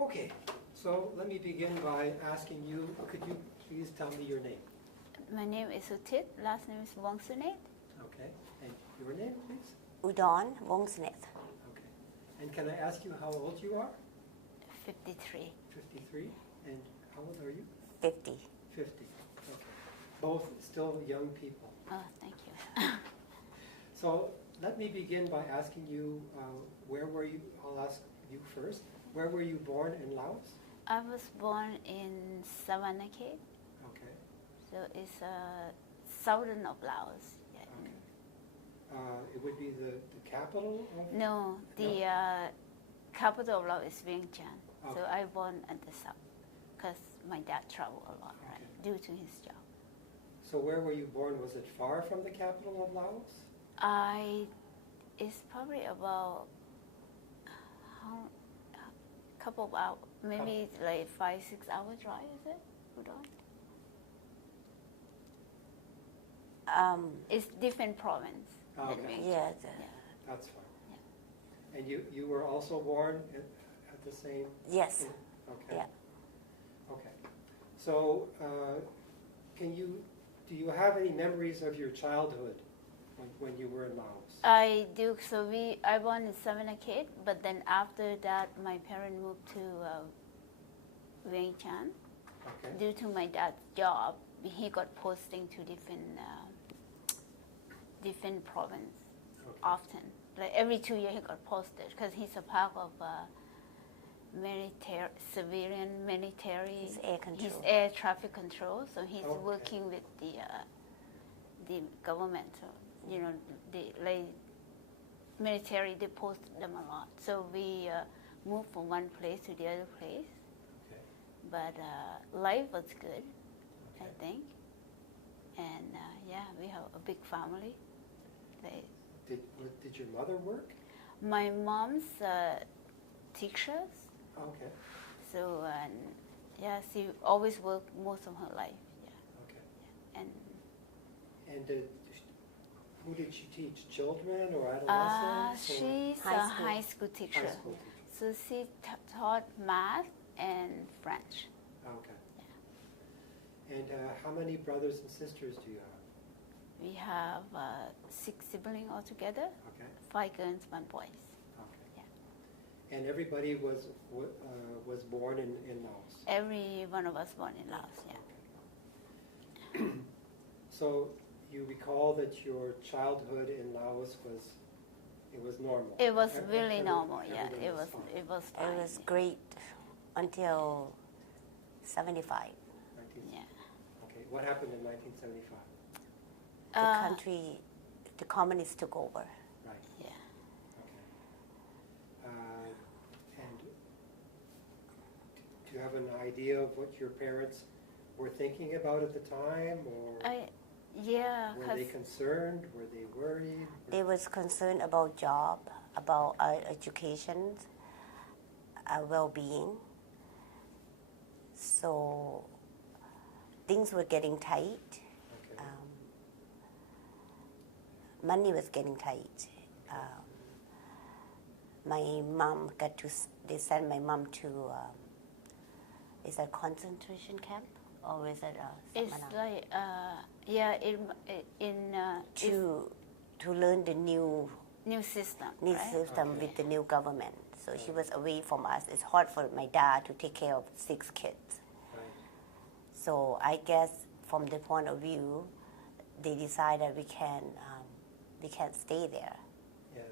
Okay, so let me begin by asking you, could you please tell me your name? My name is Thepouthith, last name is Vongsouneth. Okay, and your name, please? Udon, Vongsouneth. Okay, and can I ask you how old you are? 53. 53, and how old are you? 50. 50, okay. Both still young people. Oh, thank you. So let me begin by asking you, where were you, I'll ask you first, where were you born in Laos? I was born in Thepouthith, Okay. so it's southern of Laos. Yeah. Okay. It would be the capital of? No, the capital of Laos is Vientiane. Okay. So I born at the south because my dad traveled a lot, right, due to his job. So where were you born? Was it far from the capital of Laos? It's probably about a couple of hours, maybe like 5-6 hours drive, is it? Oudong? It's different province. Okay. Yes. That's fine. Yeah. And you were also born at the same? Yes. Okay. Yeah. Okay. So do you have any memories of your childhood when you were in Laos? I do. So I born in Thepouthith, but then after that, my parents moved to Vientiane. Okay. Due to my dad's job, he got posting to different province often. Like every 2 years he got posted because he's a part of civilian military. He's air control. He's air traffic control. So he's working with the government. So, you know, the military, they post them a lot. So we moved from one place to the other place. Okay. But life was good, Okay. I think. And yeah, we have a big family. Did your mother work? My mom's teachers. Okay. So yeah, she always worked most of her life. Yeah. Okay. And who did she teach? Children or adolescents? she's High a school. high school teacher. High school teacher. So she taught math and French. Okay. And how many brothers and sisters do you have? We have 6 siblings altogether. Okay. 5 girls, 1 boy. Okay. Yeah. And everybody was born in Laos. Every one of us born in Laos. Yeah. Okay. So you recall that your childhood in Laos was normal. It was really normal. Yeah. Everything It was fine. It was great until 75. 19 Yeah. Okay. What happened in 1975? The country, the communists took over. Right. Yeah. Okay. And do you have an idea of what your parents were thinking about at the time, or Yeah. were they concerned? Were they worried? They was concerned about job, about our education, our well-being. So things were getting tight. Okay. Money was getting tight. My mom they sent my mom to, is that a concentration camp? Or is it It's like, to learn the new system, right? System Okay. with the new government. So she was away from us. It's hard for my dad to take care of 6 kids. Right. So I guess from the point of view, they decided we can't stay there Yeah.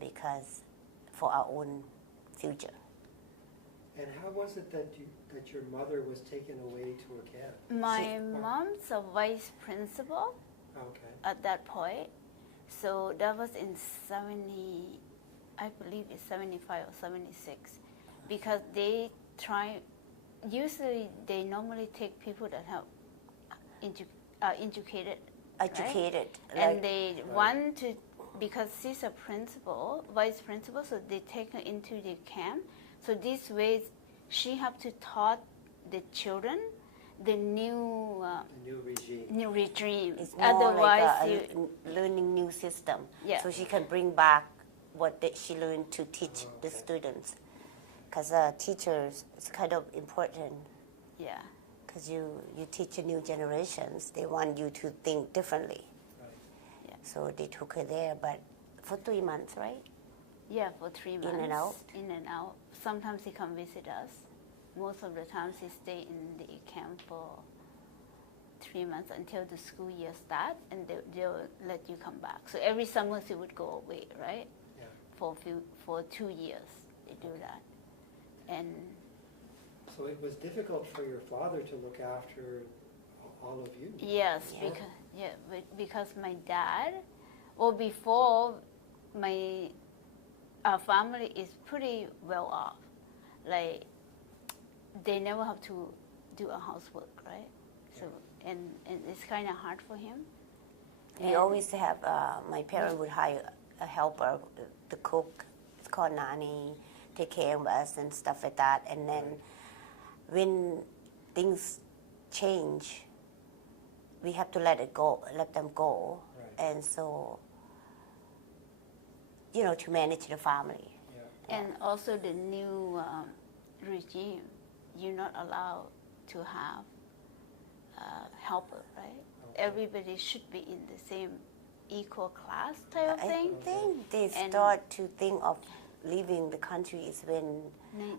because for our own future. And how was it that your mother was taken away to a camp? My mom's a vice principal Okay. at that point. So that was in 75 or 76. Because usually they normally take people that have educated. Educated. Right? And like, they want to, because she's a vice principal, so they take her into the camp. So this way, she have to taught the children the new regime. It's more Otherwise, like a learning new system. Yeah. So she can bring back what she learned to teach the students. because teachers, it's kind of important. Yeah. Because you teach the new generations, they want you to think differently. Right. Yeah. So they took her there, but for 3 months, right? Yeah, for 3 months. In and out? In and out. Sometimes he come visit us. Most of the times he stay in the camp for 3 months until the school year start, and they'll let you come back. So every summer he would go away, right? Yeah. For 2 years they do that, and So it was difficult for your father to look after all of you. yes, Yeah. because my dad, well, before our family is pretty well off. Like they never have to do a housework, right? So and it's kind of hard for him. We always have, my parents would hire a helper to cook. It's called nanny, take care of us and stuff like that. And then when things change, we have to let them go. Right. And so, to manage the family. Yeah. And also the new regime, you're not allowed to have helper, right? Okay. Everybody should be in the same equal class type of thing. I think they And- start to think of leaving the country is when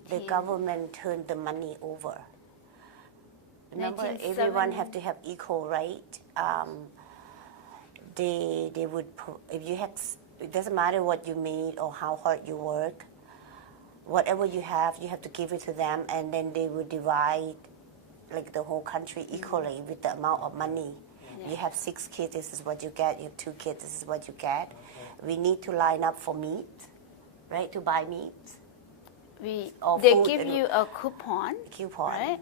the 19 government turned the money over. Remember, 1970 everyone have to have equal right. They would, if you have, it doesn't matter what you made or how hard you work, whatever you have to give it to them, and then they would divide like the whole country equally with the amount of money. Yeah. You have 6 kids, this is what you get. You have 2 kids, this is what you get. Okay. We need to line up for meat, right? To buy meat. Or they food give and- you a coupon, Coupon. right?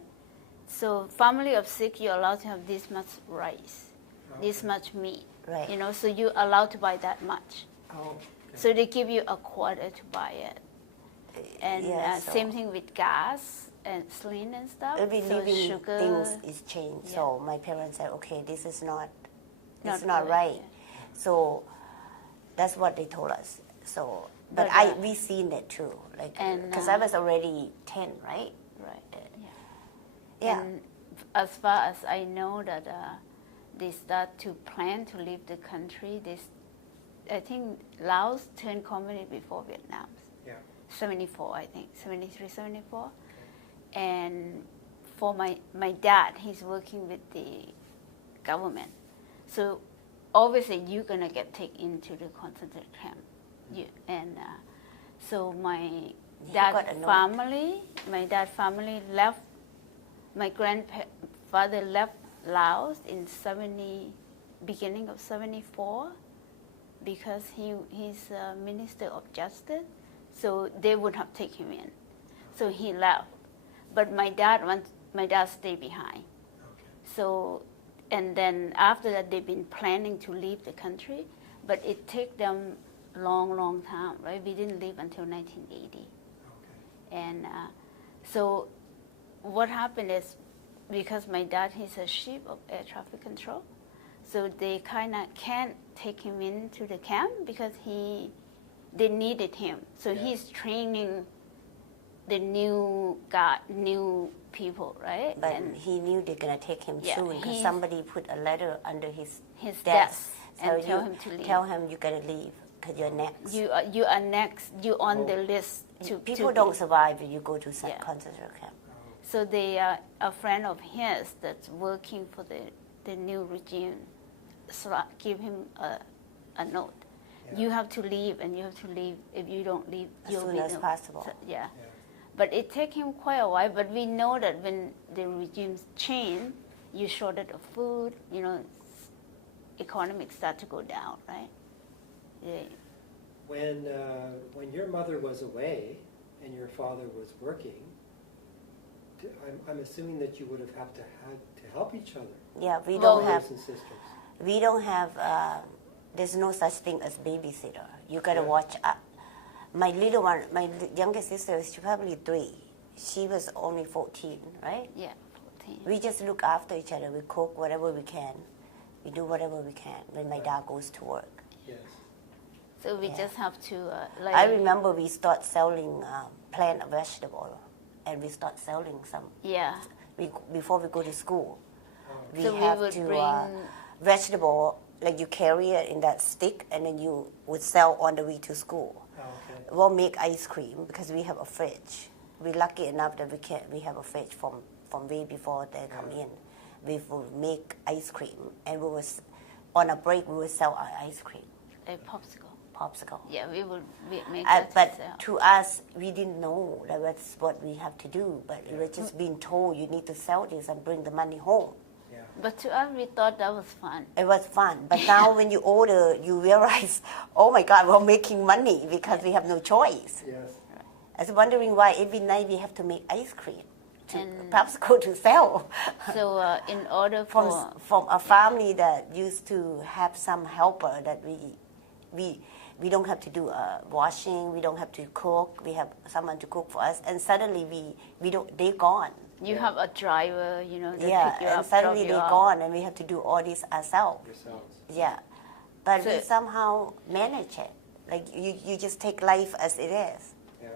So family of 6, you're allowed to have this much rice, this Okay. much meat. Right. So you're allowed to buy that much. Oh, okay. So they give you a quarter to buy it. And Yeah, so- same thing with gas and saline and stuff. Every so living sugar, things is changed. Yeah. So my parents said, okay, this is not Not not good, right. yeah. So that's what they told us. So, but But, we seen it too, like and, because I was already 10, right? right? Yeah. Yeah. And as far as I know that they start to plan to leave the country. I think Laos turned communist before Vietnam. Yeah. 74, I think, 73, 74. And for my dad, he's working with the government. So obviously you're going to get taken into the concentration camp. So my got a note. my dad family left, my grandfather left Laos in beginning of 74 because he's a minister of justice. So they would have taken him in. So he left. But my dad stayed behind. Okay. So, and then after that, they've been planning to leave the country, but it took them long time, right? We didn't leave until 1980. Okay. And so what happened is, because my dad, he's a chief of air traffic control, so they kind of can't take him into the camp because they needed him. So Yeah. he's training the new people, right? But And he knew they're gonna take him Yeah, soon because he's- somebody put a letter under his desk So and tell you him to leave. tell him you gotta leave because you're next. You are next. You on Oh. the list to People to don't be. survive if you go to Yeah. concentration camp. So they a friend of his that's working for the new regime. Give him a note. Yeah. You have to leave, and you have to leave. If you don't leave, As you'll soon be as possible. Yeah. Yeah. But it took him quite a while. But we know that when the regimes change, you shorted of food. Economics start to go down, right? Yeah. When your mother was away and your father was working, I'm assuming that you would have had to help each other. Yeah, we Well, don't have. Brothers and sisters. We don't have. There's no such thing as babysitter. You gotta Yeah. watch. My little one, my youngest sister, she's probably 3. She was only 14, right? Yeah. 14. We just look after each other. We cook whatever we can. We do whatever we can when my Right. dad goes to work. Yes. So we Yeah. just have to I remember we start selling plant a vegetable, and we start selling some. Yeah. Before we go to school, we So we have would to bring- vegetable, like you carry it in that stick, and then you would sell on the way to school. Okay. We'll make ice cream because we have a fridge. We're lucky enough that we have a fridge from way before they come in. We will make ice cream, and on a break we will sell our ice cream. A popsicle. Popsicle. Yeah, we would make that. But sell. to us, we didn't know that that's what we have to do. But we were just being told you need to sell this and bring the money home. Yeah. But to us, we thought that was fun. It was fun. But now when you're older, you realize, oh my God, we're making money because we have no choice. Yes. I was wondering why every night we have to make ice cream, And- popsicle to sell. So in order for From a family that used to have some helper that we don't have to do washing, we don't have to cook, we have someone to cook for us, and suddenly they're gone. you have a driver, that Yeah, pick you and up, suddenly drop you they're off. gone, and we have to do all this ourselves. Yourselves. Yeah, but we So- somehow manage it. Like you just take life as it is. Yeah.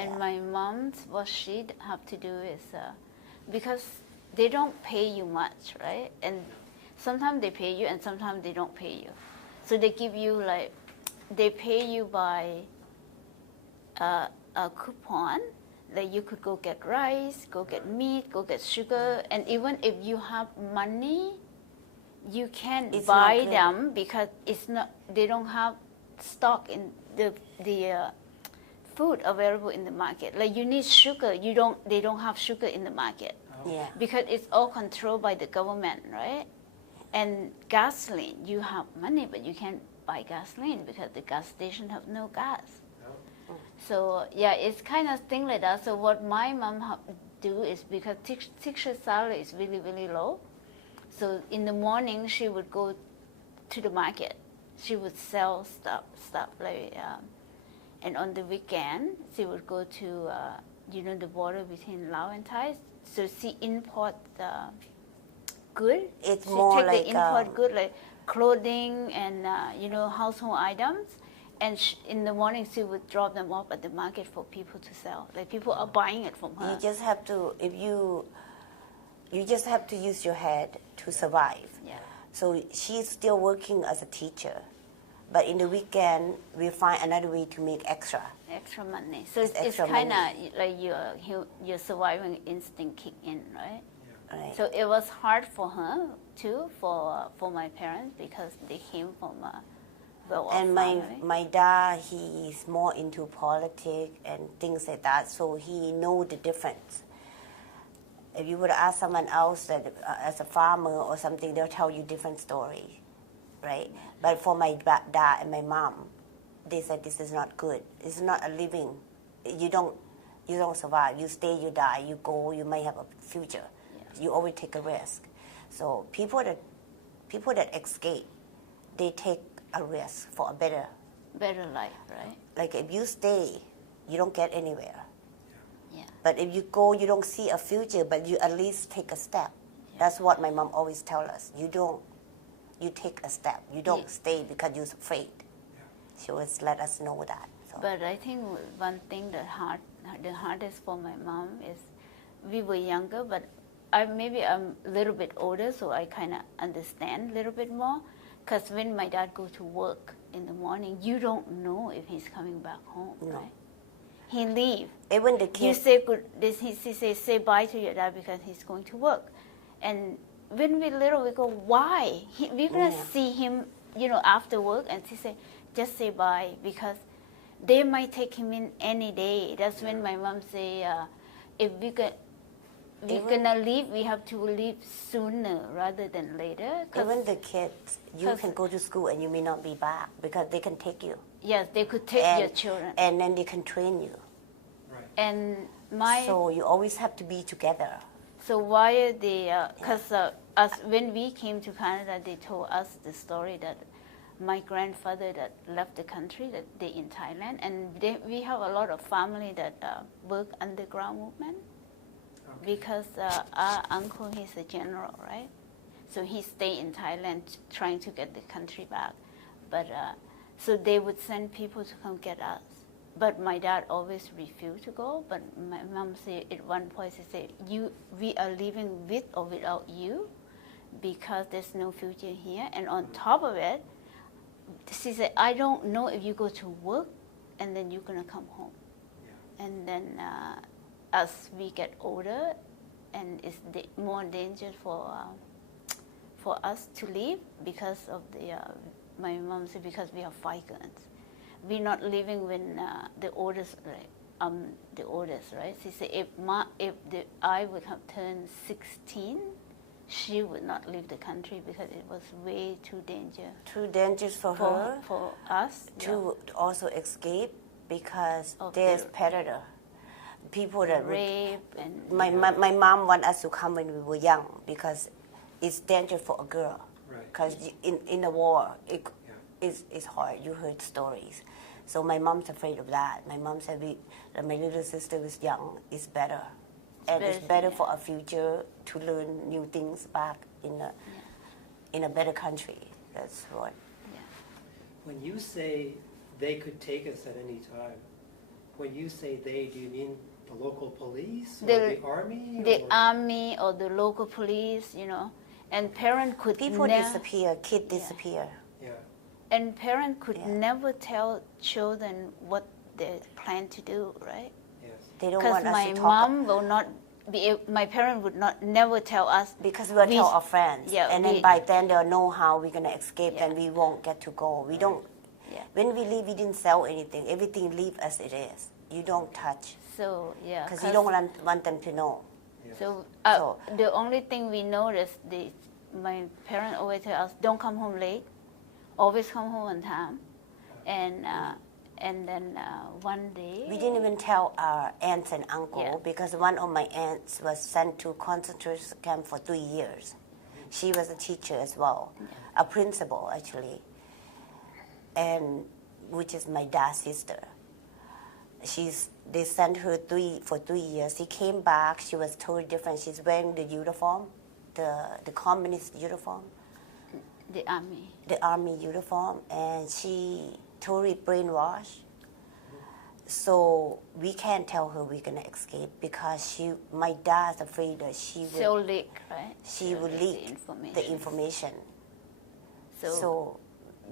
And Yeah. my mom's, what she'd have to do is, because they don't pay you much, right? And sometimes they pay you and sometimes they don't pay you. So they give you they pay you by a coupon, that you could go get rice, go get meat, go get sugar, and even if you have money, you can't It's buy not good. them because they don't have stock in the food available in the market. Like you need sugar, they don't have sugar in the market Yeah. because it's all controlled by the government, right? And gasoline, you have money, but you can't buy gasoline because the gas station have no gas. No? So yeah, it's kind of thing like that. So what my mom do is, because teacher's salary is really, really low. So in the morning she would go to the market. She would sell stuff like, and on the weekend she would go to the border between Laos and Thai. So she import good. It's She more take like the import good like clothing and household items. And in the morning, she would drop them off at the market for people to sell. Like people are buying it from her. You just have to you just have to use your head to survive. Yeah. So she's still working as a teacher, but in the weekend we find another way to make extra. Extra money. So It's it's extra kind of like your surviving instinct kick in, right? Right. So it was hard for her too, for my parents, because they came from a well-off And family. my dad, he's more into politics and things like that, so he know the difference. If you would ask someone else that as a farmer or something, they'll tell you different story, right? But for my dad and my mom, they said this is not good. It's not a living. You don't survive. You stay, you die. You go. You may have a future. Yeah. You always take a risk. So people that escape, they take a risk for a better. life, right? Like if you stay, you don't get anywhere. Yeah. But if you go, you don't see a future, but you at least take a step. That's what my mom always tells us. You take a step. You don't Yeah. stay because you're afraid. She always let us know that. So. But I think one thing the hardest for my mom is, we were younger, but I'm a little bit older, so I kind of understand a little bit more. Because when my dad goes to work in the morning, you don't know if he's coming back home, No. right? He leave. Even the You kids, say good. He say bye to your dad because he's going to work, and when we're little, we go, why? We're gonna Yeah. see him, after work, and she say, just say bye, because they might take him in any day. That's when my mom say, if we're gonna leave, we have to leave sooner rather than later. even the kids, you 'cause- can go to school and you may not be back because they can take you. Yes, they could take and, your children. And then they can train you. Right. And So you always have to be together. So why they? Because us when we came to Canada, they told us the story that my grandfather that left the country, that they in Thailand, and we have a lot of family that work underground movement, because our uncle, he's a general, right? So he stayed in Thailand trying to get the country back, but so they would send people to come get us. but my dad always refused to go. But my mom said at one point, she said, we are living with or without you because there's no future here. And on top of it, she said, I don't know if you go to work and then you're going to come home. Yeah. And then as we get older, and it's more dangerous for us to leave because of my mom said, because we have 5 guns. We're not living when the oldest, right? She said if I would have turned 16, she would not leave the country because it was way too dangerous. Too dangerous for her? For us. To also escape because there's predator. People that rape and... My mom wanted us to come when we were young because it's dangerous for a girl. Because in the war, it's hard. You heard stories. So my mom's afraid of that. My mom said, my little sister was young, it's better. And it's better for our future to learn new things back in a better country. That's what. Yeah. When you say they could take us at any time, when you say they, do you mean the local police or the army? The army or the local police, and parents could People disappear, kids disappear. Yeah. And parents could never tell children what they plan to do, right? Yes. They don't want us to talk. Because my mom will not my parents would never tell us. Because we will tell our friends. Yeah, and then by then they'll know how we're going to escape and we won't get to go. We don't. Yeah. When we leave, we didn't sell anything. Everything leave as it is. You don't touch. So, yeah. Because you don't want them to know. Yeah. So, the only thing we noticed, my parents always tell us, don't come home late. Always come home on time. And then one day... We didn't even tell our aunts and uncle because one of my aunts was sent to concentration camp for 3 years. She was a teacher as well, a principal actually, and which is my dad's sister. They sent her for 3 years. She came back. She was totally different. She's wearing the uniform, the communist uniform. The army. The army uniform, and she totally brainwashed. So we can't tell her we're gonna escape because my dad's afraid that she would. She'll leak, right? She would leak the information. So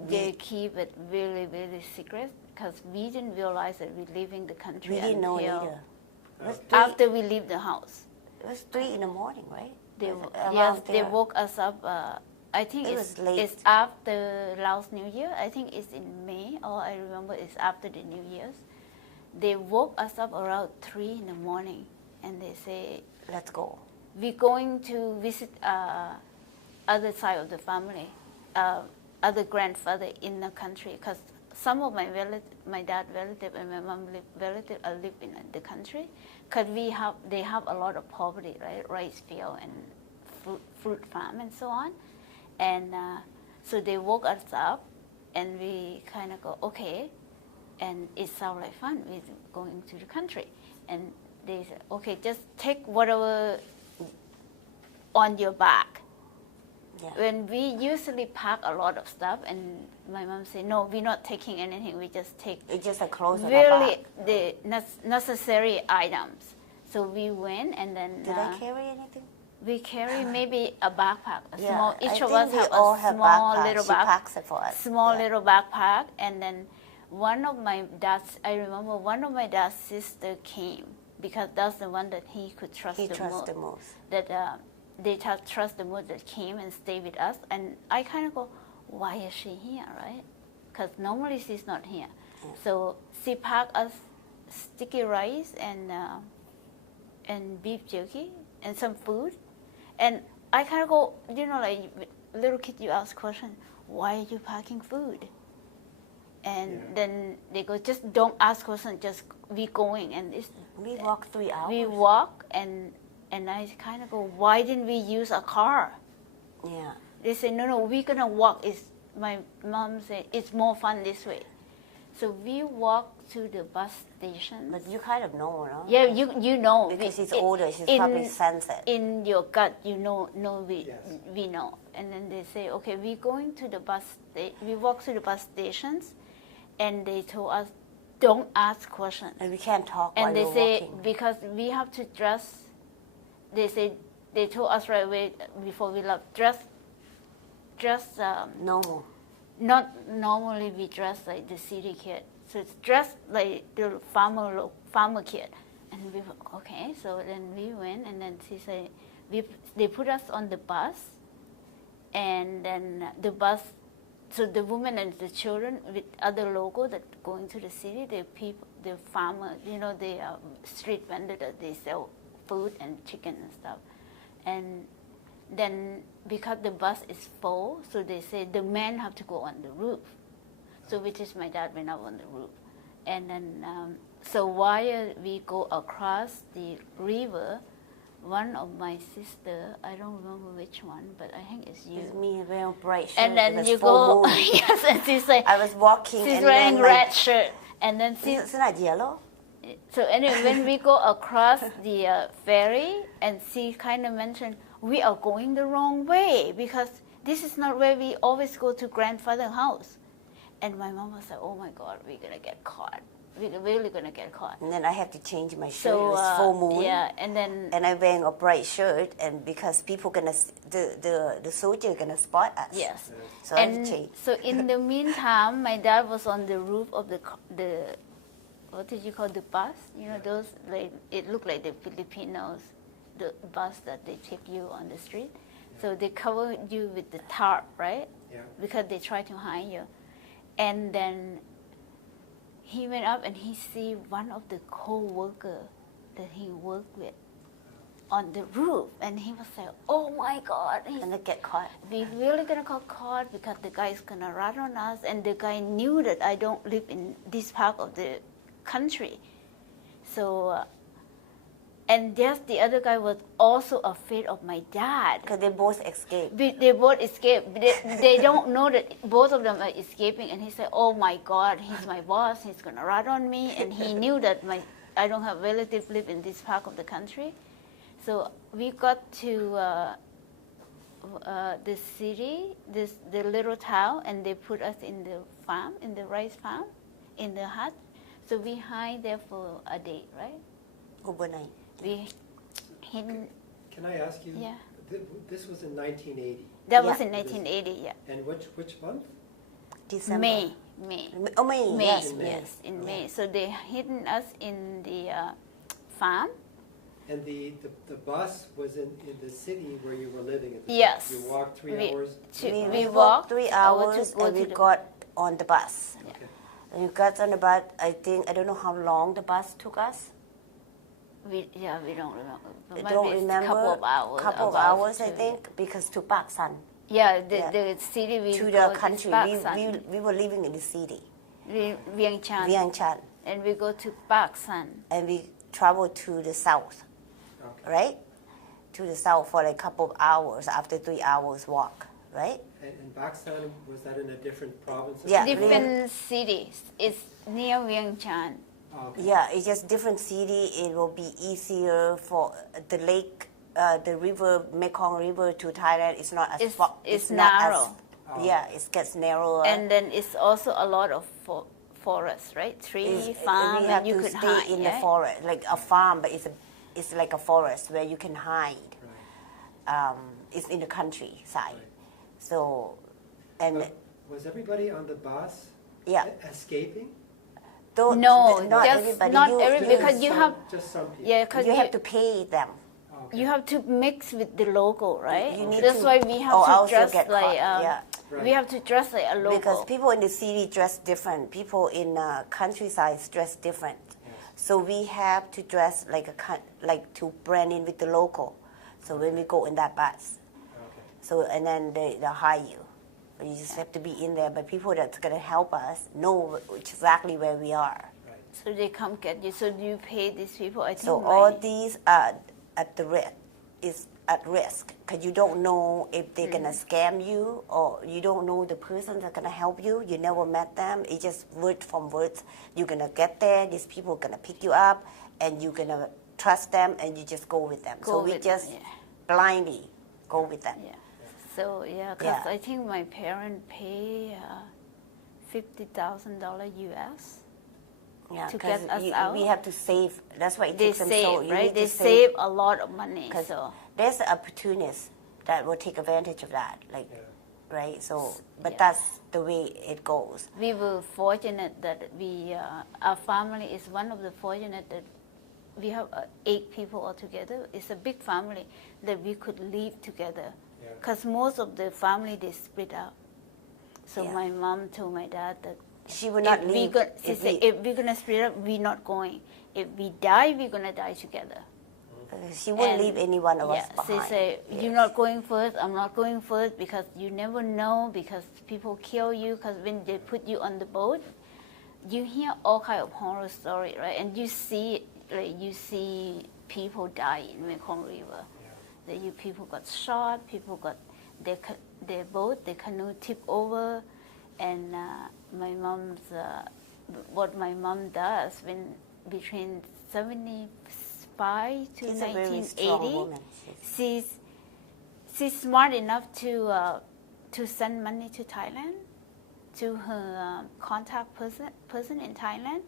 they keep it really, really secret because we didn't realize that we're leaving the country. We didn't know either. After we leave the house. It was 3 in the morning, right? They woke us up. I think it's after last New Year. I think it's in May, or I remember it's after the New Year's. They woke us up around 3 in the morning, and they say, "Let's go. We're going to visit other side of the family, other grandfather in the country, because some of my dad relative and my mom relative live in the country, because they have a lot of poverty, right? Rice field and fruit farm and so on. And so they woke us up, and we kind of go, okay, and it sounds like fun. We're going to the country. And they said, okay, just take whatever on your back. Yeah. When we usually pack a lot of stuff, and my mom said, no, we're not taking anything. We just take it's just a clothes really the necessary items. So we went, and then... Did I carry anything? We carry maybe a backpack, small. Each I of us have a small little backpack. It for us. Small little backpack, and then I remember one of my dad's sister came because that's the one that he could trust the most. That they trust the most, that came and stayed with us, and I kind of go, why is she here, right? Because normally she's not here. Yeah. So she packed us sticky rice and beef jerky and some food. And I kind of go, like little kid, you ask question, why are you packing food? And then they go, just don't ask question, just we going. And we walk 3 hours. We walk, and I kind of go, why didn't we use a car? Yeah. They say, no, we're gonna walk. My mom said it's more fun this way. So we walk to the bus station. But you kind of know, no? Yeah, you know. Because she's older, she's probably sense it. In your gut, we know. And then they say, okay, we're going to the bus. We walk to the bus stations, and they told us, don't ask questions. And we can't talk while And they we're say, walking. because we have to dress, they told us right away before we left, dress, Normal. not normally we dress like the city kid. So it's dressed like the farmer kid. And we were, okay, so then we went, and then she said, they put us on the bus, and then the bus, so the woman and the children with other local that going to the city, the farmer, the street vendor that they sell food and chicken and stuff. And then because the bus is full, so they say the men have to go on the roof. So which is my dad went up on the roof. And then, so while we go across the river, one of my sister, I don't remember which one, but I think it's you. It's me, very bright shirt. And then it was you full go, moon. yes, and she's like, I was walking she's and wearing then red shirt. And then It's not yellow? so anyway, when we go across the ferry, and she kind of mentioned, we are going the wrong way because this is not where we always go to grandfather's house. And my mom was like, oh my God, we're going to get caught. We're really going to get caught. And then I have to change my shirt. So, it was full moon. yeah, and then... And I'm wearing a bright shirt, and because people the soldier gonna spot us. Yes. So I have to And change. so in the meantime, my dad was on the roof of the what did you call the bus? Those, like, it looked like the Filipinos, the bus that they take you on the street. So they cover you with the tarp, right? Yeah. Because they try to hide you. And then he went up and he see one of the co-worker that he worked with on the roof, and he was like, oh my God, Gonna get caught. we really gonna get caught because the guy's gonna rat on us. And the guy knew that I don't live in this part of the country. So, and yes, the other guy was also afraid of my dad. Because they both escaped. They both escaped. They don't know that both of them are escaping. And he said, oh my God, he's my boss. He's going to rat on me. And he knew that I don't have relatives live in this part of the country. So we got to the city, the little town, and they put us in the farm, in the rice farm, in the hut. So we hide there for a day, right? Overnight. We hidden. Can I ask you? Yeah. This was in 1980. That Yeah. was in 1980, yeah. And which month? December. May. Oh, May. May, Yes, In May. yes, in May. So they hidden us in the farm. And the bus was in the city where you were living at the Yes. time. You walked 3 We- hours. We walked walked 3 over hours to go and to we the- got on the bus. Okay. And we got on the bus, I don't know how long the bus took us. We don't remember. But I maybe don't it's remember. a couple of hours. Couple of about hours, I to- think, because to Pak San, Yeah, Yeah. the city we to go the country. Pakistan. We were living in the city, Vientiane. Vientiane, And we go to Pakistan. and we traveled to the south, Okay. right? To the south for like a couple of hours after 3 hours walk, right? And Vongsouneth, was that in a different province? of Yeah. Vietnam? Different cities. It's near Vientiane. Oh, okay. Yeah, it's just different city. It will be easier for the lake, the river, Mekong River to Thailand. It's not as It's not as- narrow. Oh. Yeah, it gets narrower. And then it's also a lot of forest, right? Tree, farm, we have and you to could stay hide. in right? the forest, like a farm, but it's like a forest where you can hide. Right. It's in the countryside, Right. so and But was everybody on the bus yeah, escaping? don't, No, not just everybody. not you, every- you, because you some, have- just some people. Yeah, because you have to pay them. Oh, okay. you have to mix with the local, right? You need That's to- why we have or to else you'll dress get like caught, yeah. Right. we have to dress like a local. Because people in the city dress different. People in countryside dress different. Yes. So we have to dress like to blend in with the local. So when we go in that bus, Okay. so and then they hire you. But you just have to be in there. But people that's gonna help us know exactly where we are. Right. So they come get you. So do you pay these people? I think So my- all these are at the risk. Is at risk because you don't know if they're gonna scam you or you don't know the person that's gonna help you. You never met them. It's just word from words. You're gonna get there. These people are gonna pick you up, and you're gonna trust them, and you just go with them. Go so we with them, just yeah. blindly go with them. Yeah. So yeah, because Yeah. I think my parents pay $50,000 US Yeah, to 'cause get us out. we have to save. That's why it They takes them so. save, You right? need They to save. save a lot of money. 'Cause So there's opportunists that will take advantage of that, like, Yeah. right? So, but Yeah. that's the way it goes. we were fortunate that our family is one of the fortunate that we have 8 people altogether. It's a big family that we could live together. Yeah. Because most of the family, they split up. So Yeah. my mom told my dad that She will not leave. she said, if we're going to split up, we're not going. If we die, we're going to die together. She won't And, leave any one of us yeah, behind. She said, you're Yes. not going first, I'm not going first, because you never know, because people kill you, because when they put you on the boat, you hear all kind of horror story, right? And you see, like, you see people die in Mekong River. Yeah. That people got shot, people got their boat, their canoe tipped over, and what my mom does when between 75 to She's a very strong 1980, woman. she's smart enough to send money to Thailand, to her contact person in Thailand,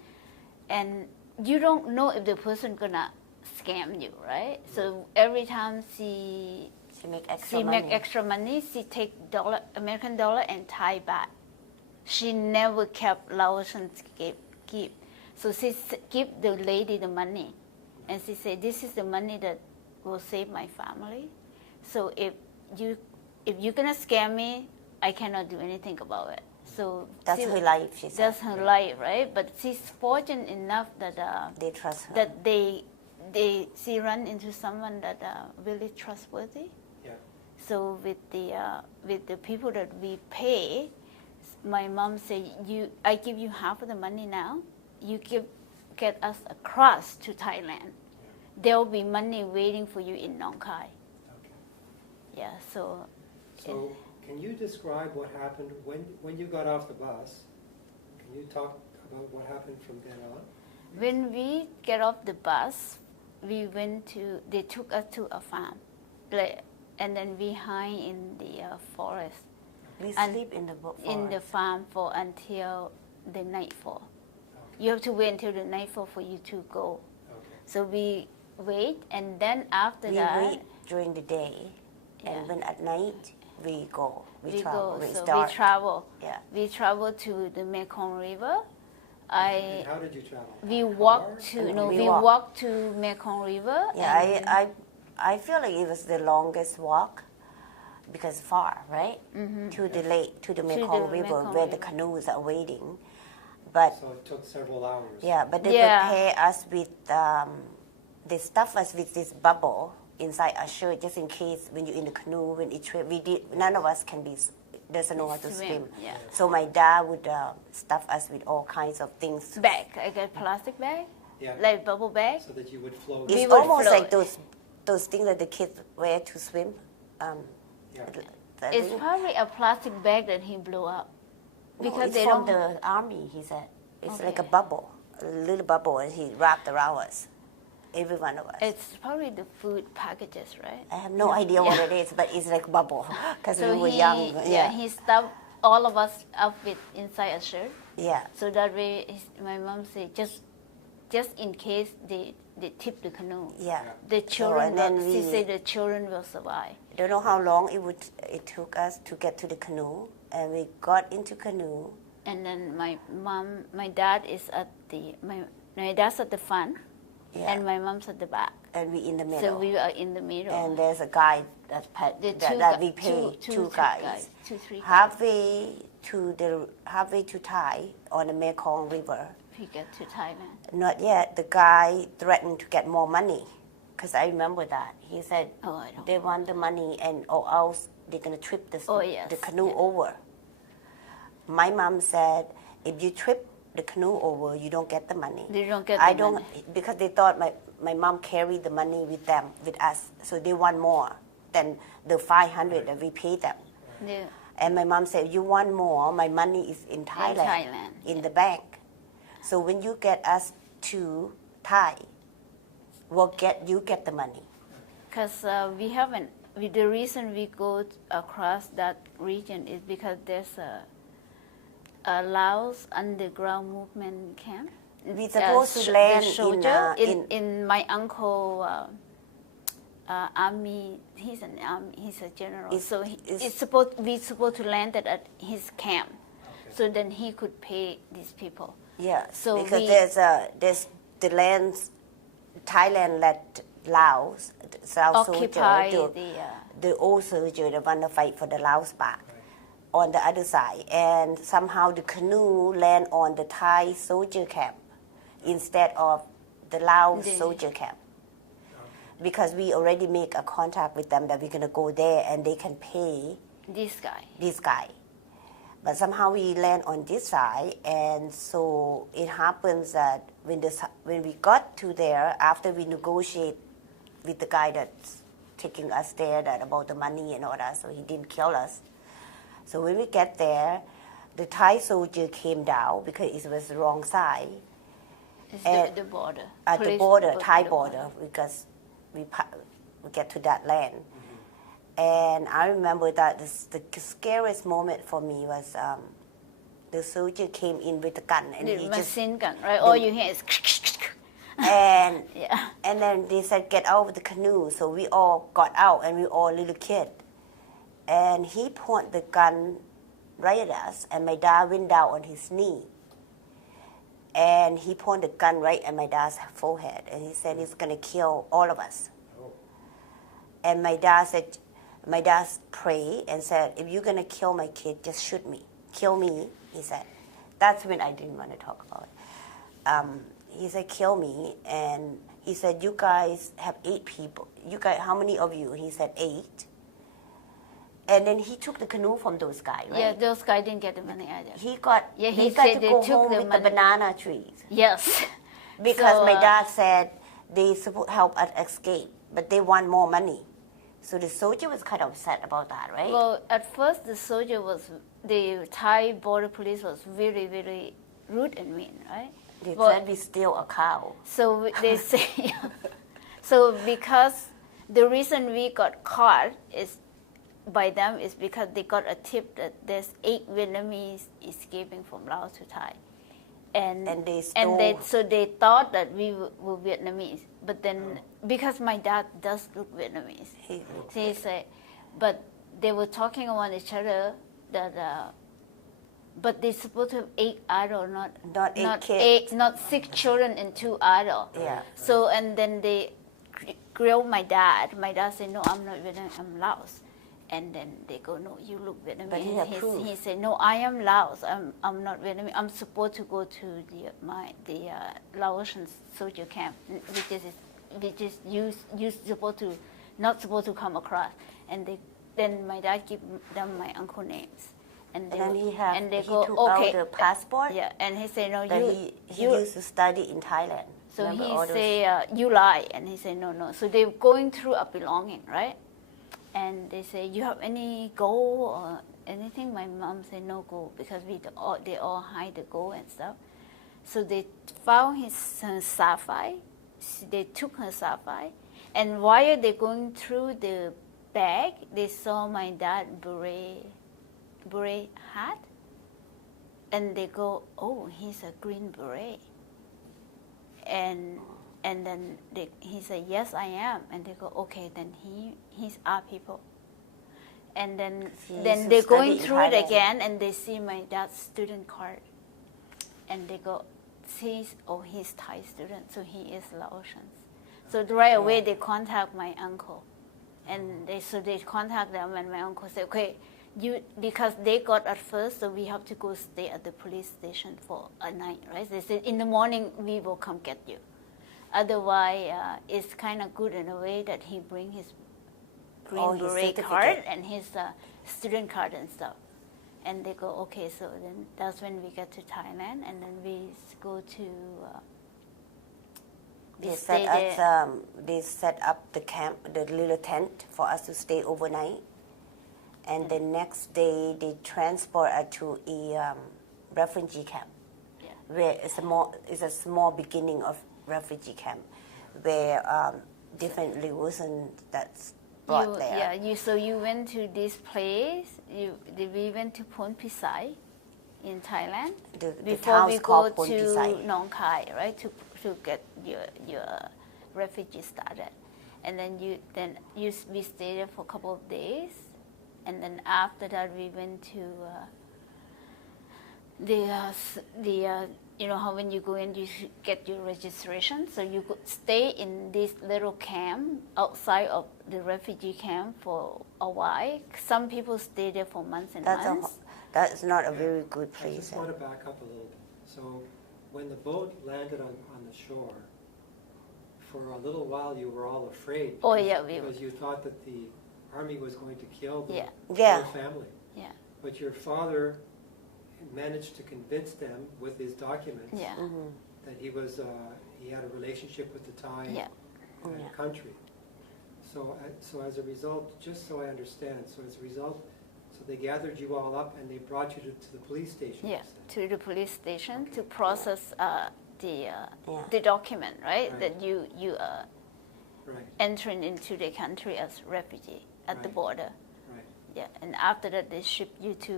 and you don't know if the person gonna scam you, right? So every time she make extra money. make extra money, she take American dollar and Thai baht. She never kept Laotian keep. So she give the lady the money, and she said, "This is the money that will save my family. So if you're gonna scam me, I cannot do anything about it." So That's her life, she said. that's her life, right? But she's fortunate enough that They trust her. that she run into someone that really trustworthy. Yeah. So with the people that we pay, my mom said, I give you half of the money now. You get us across to Thailand. There will be money waiting for you in Nong Khai. Okay. Yeah. So Can you describe what happened when you got off the bus? Can you talk about what happened from then on? when we get off the bus, they took us to a farm, and then we hide in the forest. We and sleep in the forest. In the farm until the nightfall. Okay. You have to wait until the nightfall for you to go. Okay. So we wait, and then after We that, wait during the day, Yeah. and when at night we go. We travel. go. It's So dark. we travel. Yeah. We travel to the Mekong River. And how did you travel? We Car? walk to We walk. walk to Mekong River. Yeah, and I feel like it was the longest walk because far, right? To the lake, to the Mekong River, Mekong where the River. canoes are waiting. But So it took several hours. yeah, but they Yeah. prepare us with they stuff us with this bubble inside our shirt just in case when you're in the canoe when it trip. None of us doesn't know how to swim. Yeah. So my dad would stuff us with all kinds of things. Bag. I got plastic bag, Yeah. like bubble bag. So that you would float. It's We would almost float. like those things that the kids wear to swim. Yeah. that It's thing. probably a plastic bag that he blew up. No, Because it's they from don't. the army, he said. It's like a Okay. bubble, a little bubble, and he wrapped around us, every one of us. It's probably the food packages, right? I have no idea what it is, but it's like a bubble because So we were young. he stuffed all of us up with inside a shirt. Yeah. So that way, my mom said, just in case they tip the canoe, Yeah. the children. and then she we- said the children will survive. I don't know how long it took us to get to the canoe, and we got into canoe. And then my dad is my dad's at the front, Yeah. and my mom's at the back. And we in the middle. So we are in the middle. And there's a guy that we pay two guys. 2, 3 guys. Halfway to Thai on the Mekong River. We get to Thailand. Not yet. The guy threatened to get more money, because I remember that. He said Oh, I don't they want the money, or else they're gonna trip yes, the canoe yeah. over. My mom said, if you trip the canoe over, you don't get the money. You don't get I the don't money. because they thought my mom carried the money with us, so they want more than the 500 that we paid them. Yeah. And my mom said, you want more? My money is in Thailand, in the bank. So when you get us to Thai, you get the money. Because we haven't. The reason we go across that region is because there's a Laos underground movement camp we supposed to land soldier in in my uncle army. He's an army. He's a general. So we supposed to land it at his camp, so then he could pay these people. Yeah. So because there's the lands Thailand let Laos South soldier occupy the old soldier that want to fight for the Laos back on the other side, and somehow the canoe land on the Thai soldier camp instead of the Laos soldier camp. Because we already make a contact with them that we're going to go there and they can pay this guy. But somehow we land on this side, and so it happens that when we got to there, after we negotiate with the guy that's taking us there that about the money and all that, so he didn't kill us. So when we get there, the Thai soldier came down because it was the wrong side. It's the border. At the border, Thai border, because we get to that land. And I remember that the scariest moment for me was the soldier came in with a gun. And the he machine gun, right? All you hear is... And, and then they said, get out of the canoe. So we all got out, and we all little kid. And he pointed the gun right at us, and my dad went down on his knee. And he pointed the gun right at my dad's forehead, and he said he's going to kill all of us. And my dad prayed and said, if you're going to kill my kid, just shoot me. Kill me, he said. That's when I didn't want to talk about it. He said, kill me. And he said, you guys have 8 people. You guys, how many of you? He said, 8. And then he took the canoe from those guys, right? Yeah, those guys didn't get the money either. He got to go home with the banana trees. Yes. Because So, my dad said they supposed help us escape, but they want more money. So the soldier was kind of upset about that, right? Well, at first the Thai border police was very, very rude and mean, right? They said we steal a cow. So they say, so because the reason we got caught by them is because they got a tip that there's 8 Vietnamese escaping from Laos to Thai. And they stole. So they thought that we were Vietnamese. But then, because my dad does look Vietnamese, he said, but they were talking among each other that, but they're supposed to have 8 adults, not 8 kids. not 6 children and 2 adults. Yeah. So, and then they grilled my dad. My dad said, no, I'm not Vietnamese, I'm Laos. And then they go, no, you look Vietnamese. But he said, no, I am Laos. I'm not Vietnamese. I'm supposed to go to the Laotian soldier camp, which is you not supposed to come across. And then my dad give them my uncle names. And then he go, took okay. out the passport. Yeah, and he said, no, he used to study in Thailand. So Remember he say, you lie. And he said, no. So they're going through a belonging, right? And they say, you have any gold or anything? My mom said, no gold, because they all hide the gold and stuff. So they found her sapphire. They took her sapphire. And while they're going through the bag, they saw my dad beret hat. And they go, oh, he's a green beret. And then he said, yes, I am. And they go, okay, then he's our people. And then they're going through it again, and they see my dad's student card. And they go, he's Thai student, so he is Laotian. So right away, they contact my uncle. And they contact them, and my uncle said, okay, because they got at first, so we have to go stay at the police station for a night, right? They said, in the morning, we will come get you. Otherwise, it's kind of good in a way that he bring his green beret card and his student card and stuff. And they go, okay, so then that's when we get to Thailand, and then we go to... They set up the camp, the little tent for us to stay overnight. And the next day, they transport us to a refugee camp, where it's a small beginning of refugee camp, where different religions that's brought there. Yeah, so you went to this place. We went to Phon Pisai, in Thailand The before town's we go called to Pontisai. Nong Khai, right? To get your refugee started, and then we stayed there for a couple of days, and then after that we went to you know how when you go in you get your registration, so you could stay in this little camp outside of the refugee camp for a while. Some people stay there for months and months. That's not a very good I place. just want to back up a little bit. So when the boat landed on the shore, for a little while you were all afraid. Oh, because, yeah, because you thought that the army was going to kill the Yeah. whole family. Yeah. But your father managed to convince them with his documents Yeah. Mhm. that he had a relationship with the Thai Yeah. Yeah. country. So as a result, just so I understand, so they gathered you all up and they brought you to the police station. Yeah, you said. to the police station to process the Yeah. document, right? Right. That you Right, entering into the country as refugee at the Right. border. right, Yeah, and after that they ship you to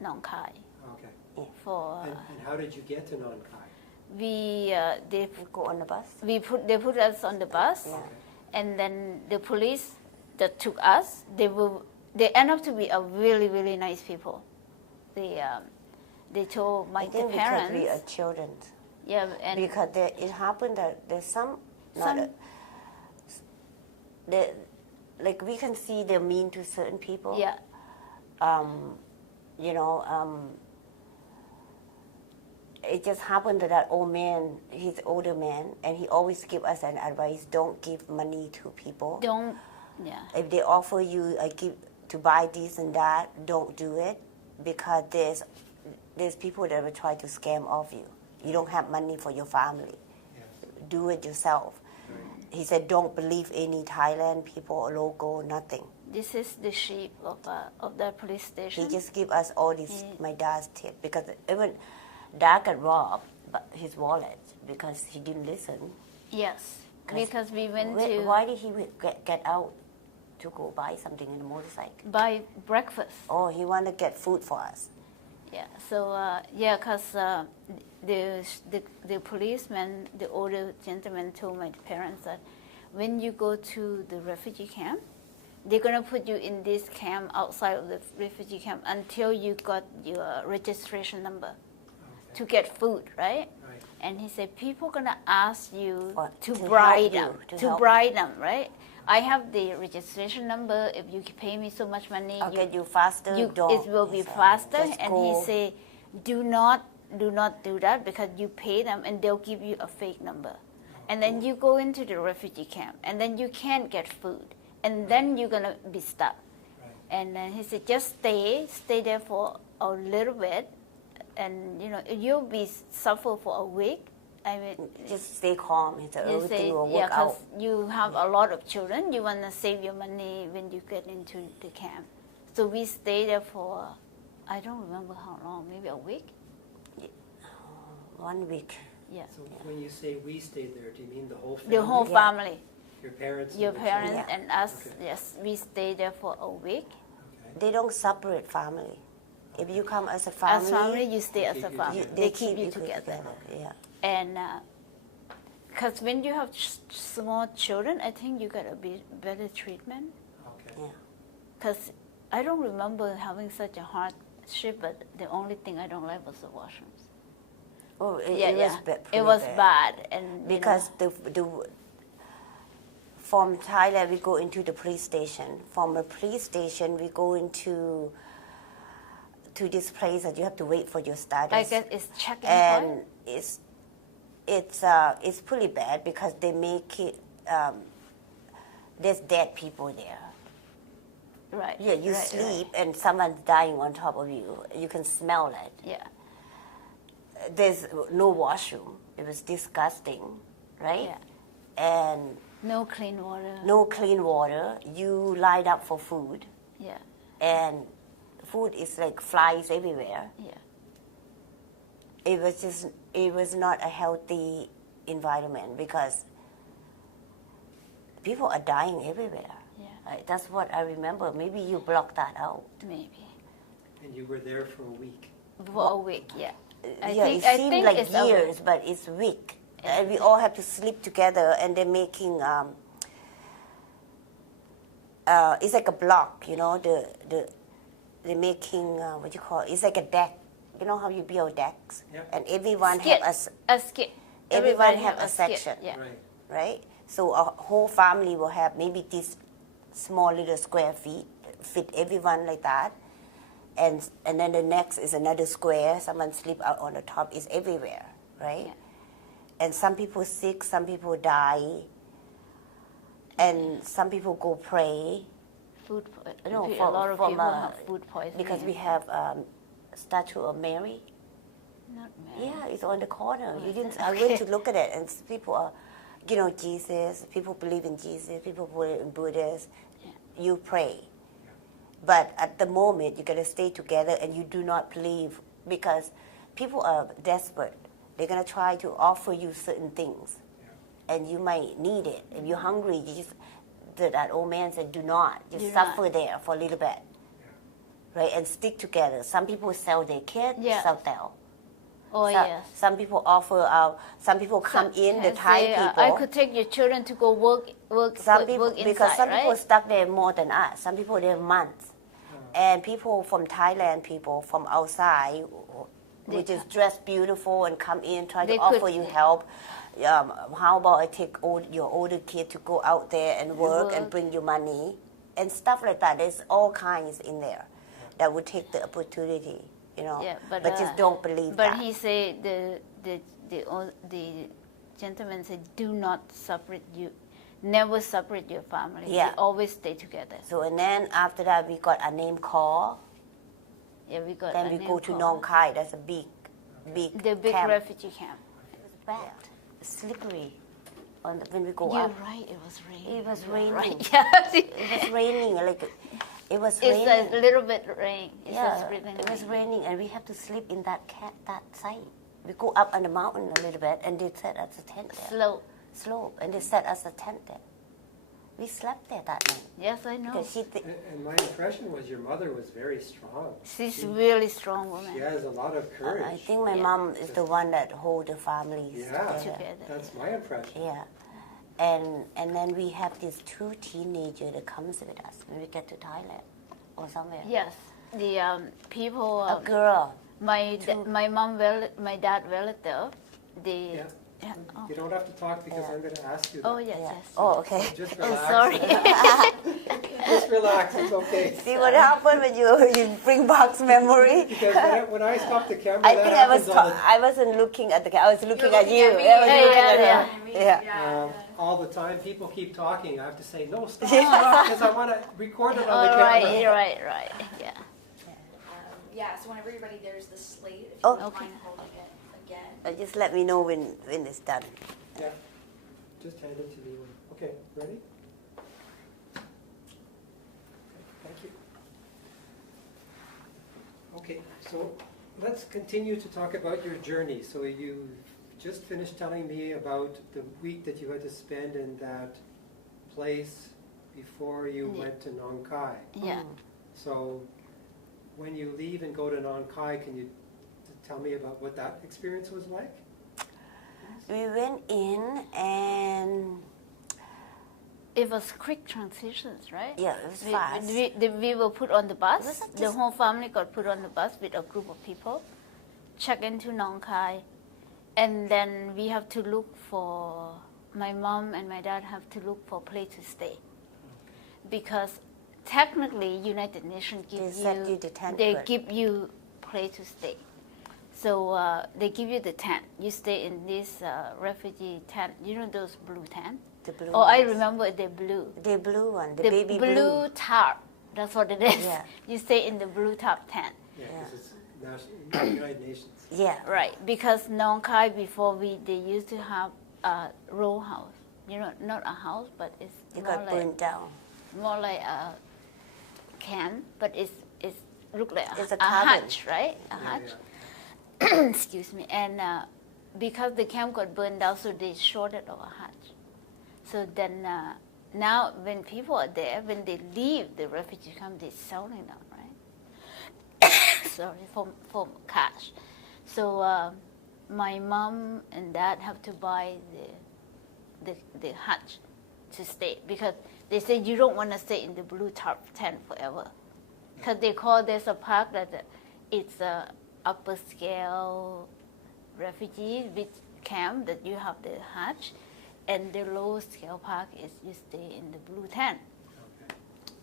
Nong Khai okay. for And how did you get to Nong Khai? they We go on the bus. they put us on the bus, Yeah. Okay. and then the police that took us they end up to be a really nice people. They told I my think because parents. we are children. Yeah, and Because it happened that there's some, like we can see they're mean to certain people. yeah, You know, it just happened that that old man, he's an older man, and he always give us an advice: don't give money to people. don't. Yeah. If they offer you to buy this and that, don't do it, because there's people that will try to scam off you. You don't have money for your family. Yes. Do it yourself. Right. He said, don't believe any Thailand people or local, nothing. This is the sheep of the police station. He just give us all this, Yeah. my dad's tip, because even Dad got robbed his wallet because he didn't listen. Yes, 'Cause because we went to Why did he get out to go buy something in a motorcycle? buy breakfast. Oh, he wanted to get food for us. Yeah, so because the policeman, the older gentleman, told my parents that when you go to the refugee camp, they're gonna put you in this camp outside of the refugee camp until you got your registration number Okay. to get food, right? Right. And he said people gonna ask you What? to To bribe help them, you, to to help bribe them, right? I have the registration number. If you pay me so much money, I'll get you faster. Don't. it will He be said. faster. Just And go. he say, do not do that, because you pay them and they'll give you a fake number, and then you go into the refugee camp, and then you can't get food, and then you're gonna be stuck. Right. And then he said, just stay there for a little bit, and you'll be suffer for a week. I mean, Just stay calm. He said you everything say, will yeah, work out. because you have a lot of children. You want to save your money when you get into the camp. So we stayed there for, I don't remember how long, maybe a week. 1 week. Yeah, So when you say we stayed there, do you mean the whole family? the whole Yeah. family, Your parents? your and the parents children? and us. Okay. Yes, we stayed there for a week. Okay. They don't separate family. If you come as a As family, family, you stay as keep a you family. together. They keep you together. Yeah. And because when you have small children, I think you get a bit better treatment. Okay. Yeah. Because I don't remember having such a hardship, but the only thing I don't like was the washrooms. Oh, it Yeah, was it was bad, and because from Thailand we go into the police station. From the police station we go into this place that you have to wait for your status. I guess it's check-in and point. it's pretty bad because they make it. There's dead people there. Right. Yeah, you right, sleep and someone's dying on top of you. You can smell it. Yeah. There's no washroom. It was disgusting, right? Yeah. And No clean water. no clean water. You lined up for food, Yeah. and food is like flies everywhere. Yeah. It was not a healthy environment because people are dying everywhere. Yeah. That's what I remember. Maybe you blocked that out. Maybe. And you were there for a week. For a week, yeah. It seemed like years, but it's a week. And we all have to sleep together, and they're making, it's like a block, you know, they're making, what you call it? It's like a deck. You know how you build decks? Yeah. And everyone skit. have A skit. everyone Everybody have a skit, section, yeah. right? So a whole family will have maybe this small little square feet, fit everyone like that. And then the next is another square, someone sleep out on the top, is everywhere, right? Yeah. And some people sick, some people die, and some people go pray. Food No, a lot of people have food poisoning. Because we have statue of Mary. Not Mary. Yeah, it's on the corner. Oh, You is didn't. it? I Okay. went to look at it, and people are, you know, Jesus. People believe in Jesus. People believe in Buddhists. Yeah. You pray, but at the moment you gotta stay together, and you do not believe because people are desperate. They're gonna try to offer you certain things, and you might need it. If you're hungry, you just. That old man said, "Do not just suffer there for a little bit, right? And stick together." Some people sell their kids, sell. Oh, yes. Some people offer out. Some people come in. The Thai say, people. I could take your children to go work Some people work inside, because some right? people stuck there more than us. Some people there months, and people from Thailand, people from outside, which is dressed beautiful and come in try to offer you help. How about I take your older kid to go out there and work and bring you money and stuff like that. There's all kinds in there that would take the opportunity, you know. Yeah, but just don't believe but that. he said the gentleman said, do not separate you, never separate your family. Yeah. They always stay together. So and then after that we got a name call. Yeah, we got. Then a we name go to call. Nong Khai. That's a big The big camp. refugee camp. It was bad, slippery. When we go You're up, right. It was raining. it was You're raining. Right. Yeah. It was raining. Like it was It's raining. a little bit rain. It's Yeah, just raining. it was raining, and we have to sleep in that site. We go up on the mountain a little bit, and they set us a tent there. Slope, and they set us a tent there. We slept there that night. Yes, I know. Because And my impression was your mother was very strong. She's really strong woman. She has a lot of courage. I think my mom is the one that hold the families Together. That's my impression. Yeah, and then we have these two teenagers that comes with us when we get to Thailand or somewhere. Yes, the people. A girl. My dad relative. They. Yeah. Oh. You don't have to talk because I'm going to ask you that. Oh yes, Yeah. yes. Oh, okay. Just Oh, relax. sorry. Just relax. It's okay. See what happened when you bring back memory? Because when I stop the camera, I that think happens I wasn't looking at the camera. I was looking at you. me. I was Yeah, looking yeah, at her. Yeah. all the time. People keep talking. I have to say, no, stop, because I want to record it on the All camera. right, yeah. Yeah, so whenever you're ready, there's the slate. If you Oh. wouldn't mind holding it again. Just let me know when it's done. Yeah. Just hand it to me. Okay, ready? Okay, thank you. Okay, so let's continue to talk about your journey. So you just finished telling me about the week that you had to spend in that place before you went to Nong Khai. Yeah. So when you leave and go to Nong Khai, can you tell me about what that experience was like? We went in and It was quick transitions, right? yeah, it was fast. We were put on the bus. Was it The just- whole family got put on the bus with a group of people, check into Nong Khai, and then we have to look for, my mom and my dad have to look for a place to stay. Because technically United Nations gives They set you the tent they first. give you place to stay. So they give you the tent. You stay in this refugee tent. You know those blue tent? The blue Oh, I ones. remember the blue. The blue one, the The baby blue tarp. That's what it is. Yeah. You stay in the blue tarp tent. Yeah, because it's United Nations. Yeah. Right. Because Nong Khai before they used to have a row house. You know, not a house, but it's It more got like, burned down. more like a camp, but it's look like It's a a cabin. hutch, right? A Yeah, hutch. yeah. Excuse me. And because the camp got burned down, so they shorted our hutch. So then now when people are there, when they leave the refugee camp, they're selling them, right? sorry, for cash. So my mom and dad have to buy the hutch to stay, because they say you don't want to stay in the blue tarp tent forever, because they call there's a park that it's a upper scale refugee camp that you have the hutch, and the low scale park is you stay in the blue tent. Okay.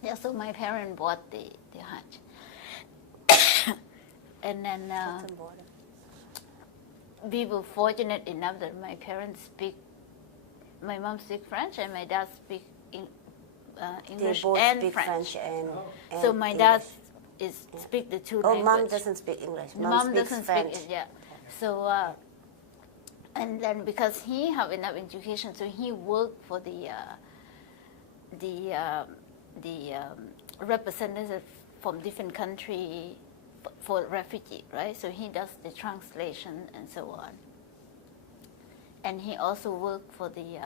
Yeah, so my parents bought the hutch. And then we were fortunate enough that my parents my mom speaks French and my dad speaks English They both and speak French and so my dad English. speak the two Oh, languages. mom doesn't speak English. Mom speaks doesn't French. speak it, yeah. So and then because he have enough education, so he worked for the representative from different country for refugee, right? So he does the translation and so on. And he also worked for the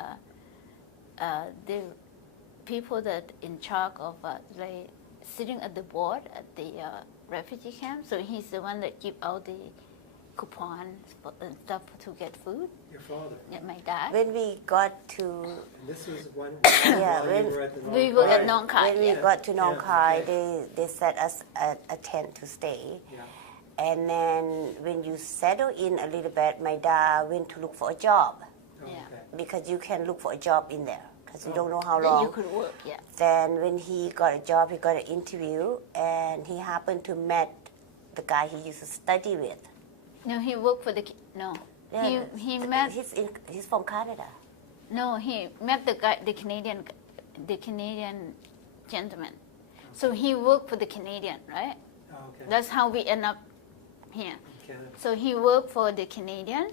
people that in charge of like sitting at the board at the refugee camp. So he's the one that give out the coupons and stuff to get food. Your father. Yeah, my dad. When we got to And this was one Yeah, while when you were at the we were at Nong Nong Khai. when we Yeah. got to Nong Khai, okay. they set us a tent to stay. Yeah. And then when you settle in a little bit, my dad went to look for a job, Oh, Yeah. okay. because you can look for a job in there because you Oh. don't know how That long. you could work, yeah. Then when he got a job, he got an interview, and he happened to met the guy he used to study with. No, he worked for the no. Yeah, He met He's from Canada. no. He met the guy, the Canadian gentleman. So he worked for the Canadian, right? Oh, okay. That's how we end up here. In Canada. So he worked for the Canadian,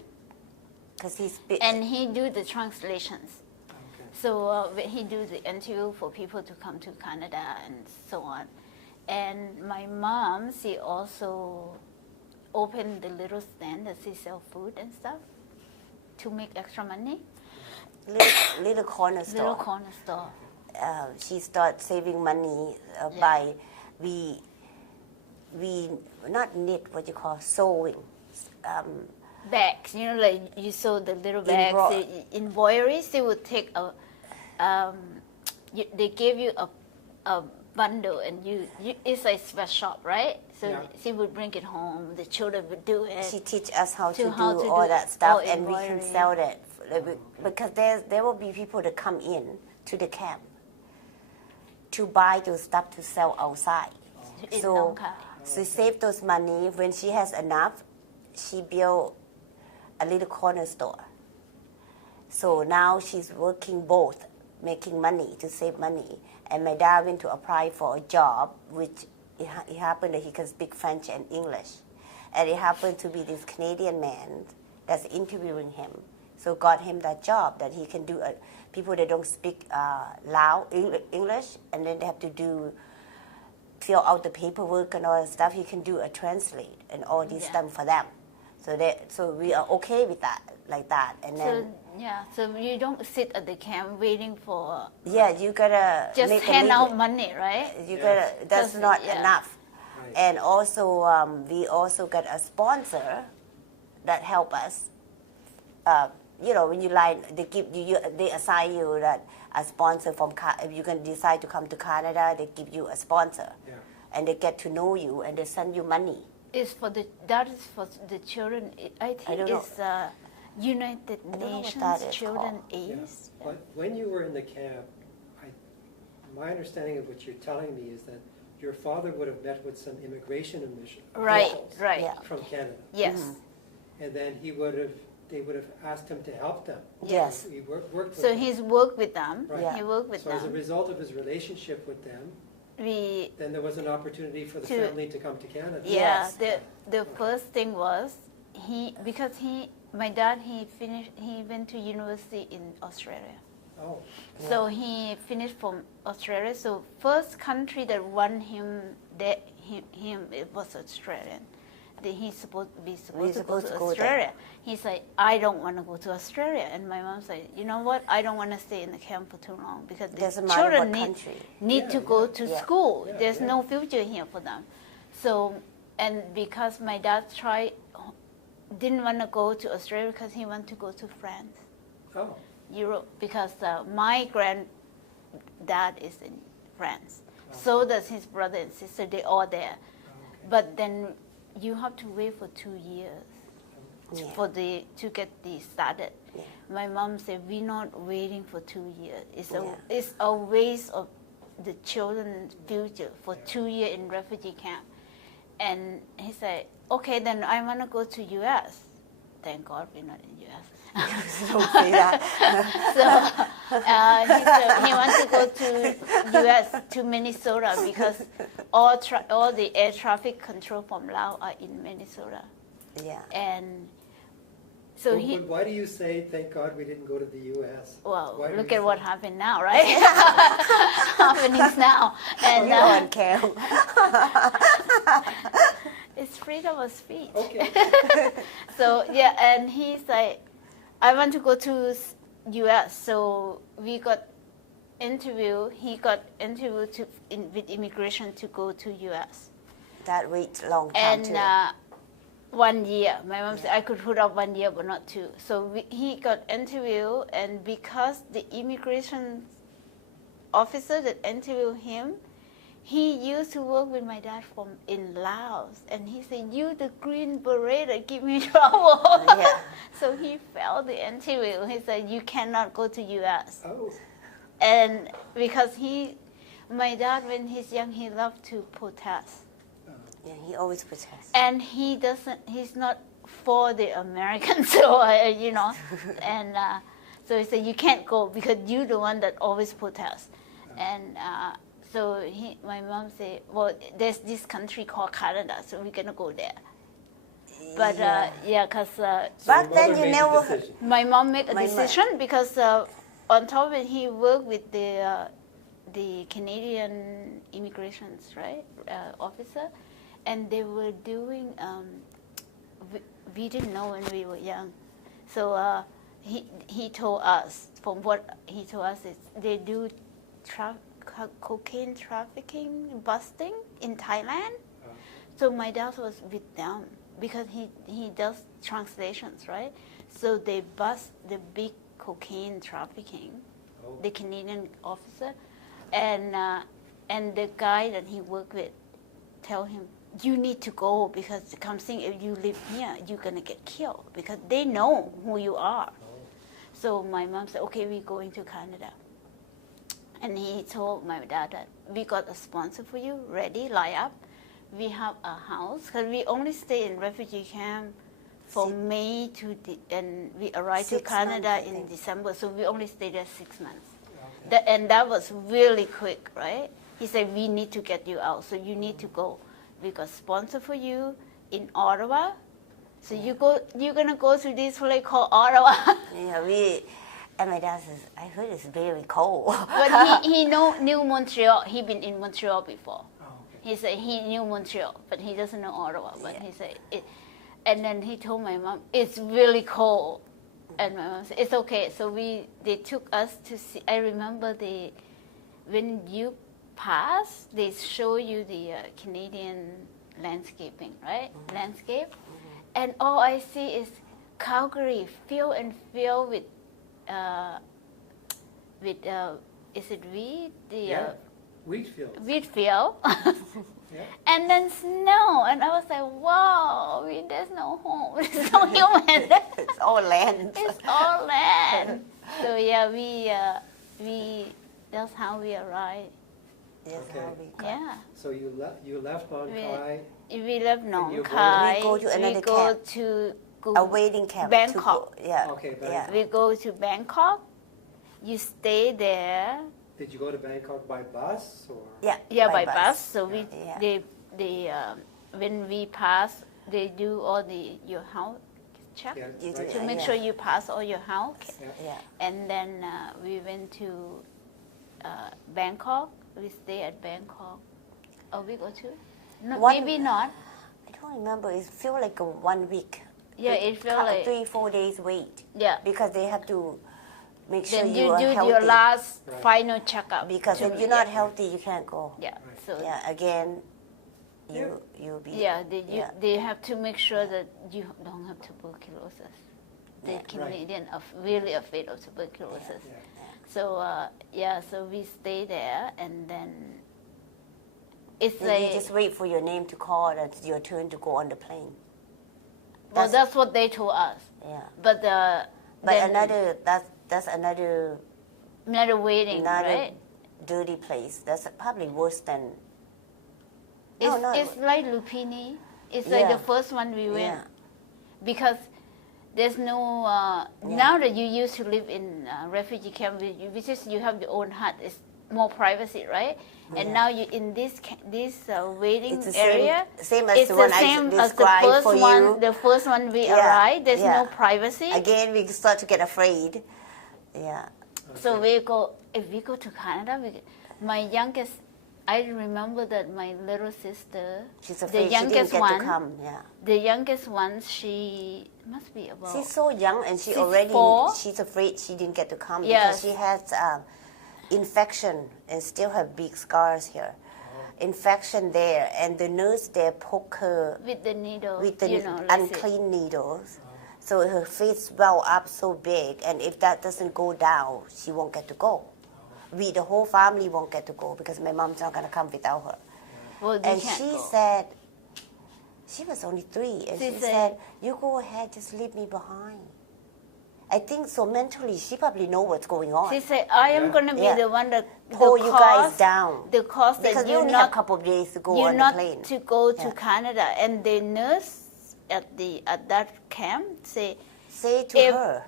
Because he speaks. and he do the translations. Okay. So he do the interview for people to come to Canada and so on. And my mom, she also opened the little stand that she sell food and stuff to make extra money. Little corner store. Little corner store. She started saving money by we not knit, what you call sewing. Bags, like you sew the little bags. Embroideries, they would take they give you a bundle, and it's a sweatshop, right? So Yeah. she would bring it home. The children would do it. She teach us how to how do to all do that stuff, all and we can embroidery. sell that because there will be people that come in to the camp to buy those stuff to sell outside. In So Nong Khai. she saved those money. When she has enough, she built a little corner store. So now she's working both, making money to save money. And my dad went to apply for a job, which it happened that he can speak French and English. And it happened to be this Canadian man that's interviewing him. So got him that job that he can do. People that don't speak loud English, and then they have to fill out the paperwork and all that stuff. He can do a translate and all this stuff for them. So we are okay with that, like that. And then So you don't sit at the camp waiting for you gotta just make a hand out living. money, right? You Yes. gotta. That's 'Cause, not yeah. enough. Right. And also, we also got a sponsor that help us. When you line, they assign you that a sponsor from. If you can decide to come to Canada, they give you a sponsor, Yeah. and they get to know you, and they send you money. That is for the children. I think don't know. it's United I don't know what Nations that is Children called. Yeah. Aid. But when you were in the camp, my understanding of what you're telling me is that your father would have met with some immigration Right, officials right. Yeah. from Canada. Yes. And then they would have asked him to help them. Yes. He worked with So them. he's worked with them. Right. Yeah. He worked with So as a them. result of his relationship with them, We then there was an opportunity for the To- family to come to Canada. yeah. Yes. The first thing was my dad he went to university in Australia. Oh, So he finished from Australia. So first country that won him it was Australian. That he's supposed to go to go Australia. He's like, I don't want to go to Australia. And my mom said, you know what? I don't want to stay in the camp for too long because the Doesn't matter children what need country. to go to Yeah. school. Yeah, There's yeah. no future here for them. So and because my dad didn't want to go to Australia because he wanted to go to France, Oh, Europe, because my granddad is in France. Okay. So does his brother and sister. They all there. okay. But then you have to wait for 2 years Yeah. to get this started. Yeah. My mom said, we're not waiting for 2 years. Yeah. It's a waste of the children's future for 2 years in refugee camp. And he said, okay, then I want to go to U.S. Thank God we're not in U.S. Don't say that. So he said he wants to go to U.S. to Minnesota because all the air traffic control from Laos are in Minnesota. Yeah. And so But why do you say, thank God we didn't go to the U.S.? well, Why do look you at what say- happened now, right? Happenings now. And You're on cam. it's freedom of speech. Okay. So yeah, and he's like, I want to go to U.S. So we got interview. He got interview with immigration to go to U.S. That waits long time And too. 1 year. My mom said I could put up 1 year, but not 2. So he got interview, and because the immigration officer that interviewed him, he used to work with my dad in Laos, and he said, "You the green beret that give me trouble." Yeah. So he failed the interview. He said, "You cannot go to U.S." Oh, And because my dad, when he's young, he loved to protest. Yeah, he always protests. And he's not for the Americans, so, and so he said, you can't go because you're the one that always protests. And so my mom said, well, there's this country called Canada, so we're going to go there. But because so Back your then mother you made never- the decision. my mom made a My decision because on top of it, he worked with the Canadian immigrations, right, officer, and they were doing, we didn't know when we were young. So he told us, from what he told us, is they do cocaine trafficking, busting in Thailand. So my dad was with them because he does translations, right? So they bust the big cocaine trafficking, Oh. the Canadian officer, and the guy that he worked with tell him, you need to go because the company, if you live here, you're gonna get killed because they know who you are. Oh. So my mom said, okay, we're going to Canada. And he told my dad that we got a sponsor for you, ready, line up. We have a house, because we only stay in refugee camp from May and we arrived to 6 Canada months, I in think. December, so we only stayed there 6 months. Okay. And that was really quick, right? He said, we need to get you out, so you need to go. We got sponsor for you in Ottawa. So you're gonna go to this place called Ottawa. Yeah, and my dad says, I heard it's very cold. But he knew Montreal. He'd been in Montreal before. Oh, okay. He said he knew Montreal, but he doesn't know Ottawa. But Yeah. he said it. And then he told my mom, it's really cold. And my mom said, it's okay. So they took us to see. I remember when you pass, they show you the Canadian landscaping, right? Mm-hmm. Landscape. And all I see is Calgary filled with is it wheat? Yeah. Wheat fields. Wheat field. Yeah. And then snow, and I was like, wow, there's no home, there's no human. It's all land. It's all land. So yeah, we that's how we arrived. That's Okay. how we got. Yeah, So you left Mont Kai. we left Nong you Khai. We go to another go camp. to A waiting camp. Bangkok. To go, yeah. Okay, Yeah. Bangkok. We go to Bangkok. You stay there. Did you go to Bangkok by bus or? Yeah. Yeah, by bus. So Yeah. they when we pass, they do all your house check Yeah, You right. do- to make yeah. sure you pass all your house. Yeah. Yeah. And then we went to Bangkok. We stay at Bangkok a week or two. No, maybe not. I don't remember. It feels like 1 week. Yeah, it felt like 3-4 days wait yeah. because they have to make sure Then you you are do healthy. your last Right. final checkup. Because if you're not healthy, you can't go. Yeah. Right. So Yeah. Again, you'll be. Yeah, yeah. they have to make sure that you don't have tuberculosis. The Yeah. Canadian are really afraid of tuberculosis. Yeah. So so we stay there, and then it's Then you just wait for your name to call and it's your turn to go on the plane. well, that's what they told us. Yeah. But then That's another waiting, right? dirty place. That's probably worse than. It's like Lupini. It's like Yeah. the first one we went, Yeah. because there's no now that you used to live in refugee camp, which is you have your own hut. It's more privacy, right? And Yeah. now you in this waiting It's the area. same as It's the the one I same as the described first for one. you. The first one we Yeah, arrived. There's yeah. no privacy. Again, we start to get afraid. Yeah. So if we go to Canada, my youngest, I remember that my little sister, She's the afraid she didn't youngest get one, to come. Yeah. the youngest one, she must be about. She's so young and She's already 4. she's afraid she didn't get to come Yes. because she has infection and still have big scars here. Infection there, and the nurse there poke her with the needle, with the like unclean needles. So her face swell up so big, and if that doesn't go down, she won't get to go. We, the whole family, won't get to go because my mom's not gonna come without her. Well, they And can't she go. said, she was only 3, and She she said- said, "You go ahead, just leave me behind." I think so mentally, she probably know what's going on. She said, "I am Yeah. gonna be Yeah. the one that Pull the you cost, guys down. The cost Because that you you only have a not couple of days to go you on the not plane. to go to Yeah. Canada." And the nurse at that camp say, Say to if her,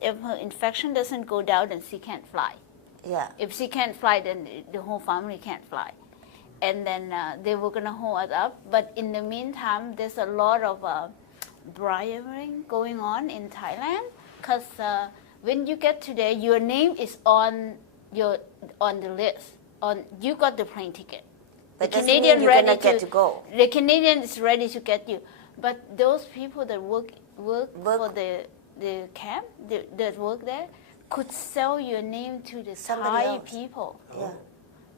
if her infection doesn't go down, then she can't fly. yeah, If she can't fly, then the whole family can't fly. And then they were gonna hold us up. But in the meantime, there's a lot of bribery going on in Thailand, because when you get to there, your name is on the list. You got the plane ticket. but The doesn't mean Canadian you're ready gonna get to go. The Canadian is ready to get you, but those people that work for the camp that work there could sell your name to the Somebody Thai else. people, Yeah,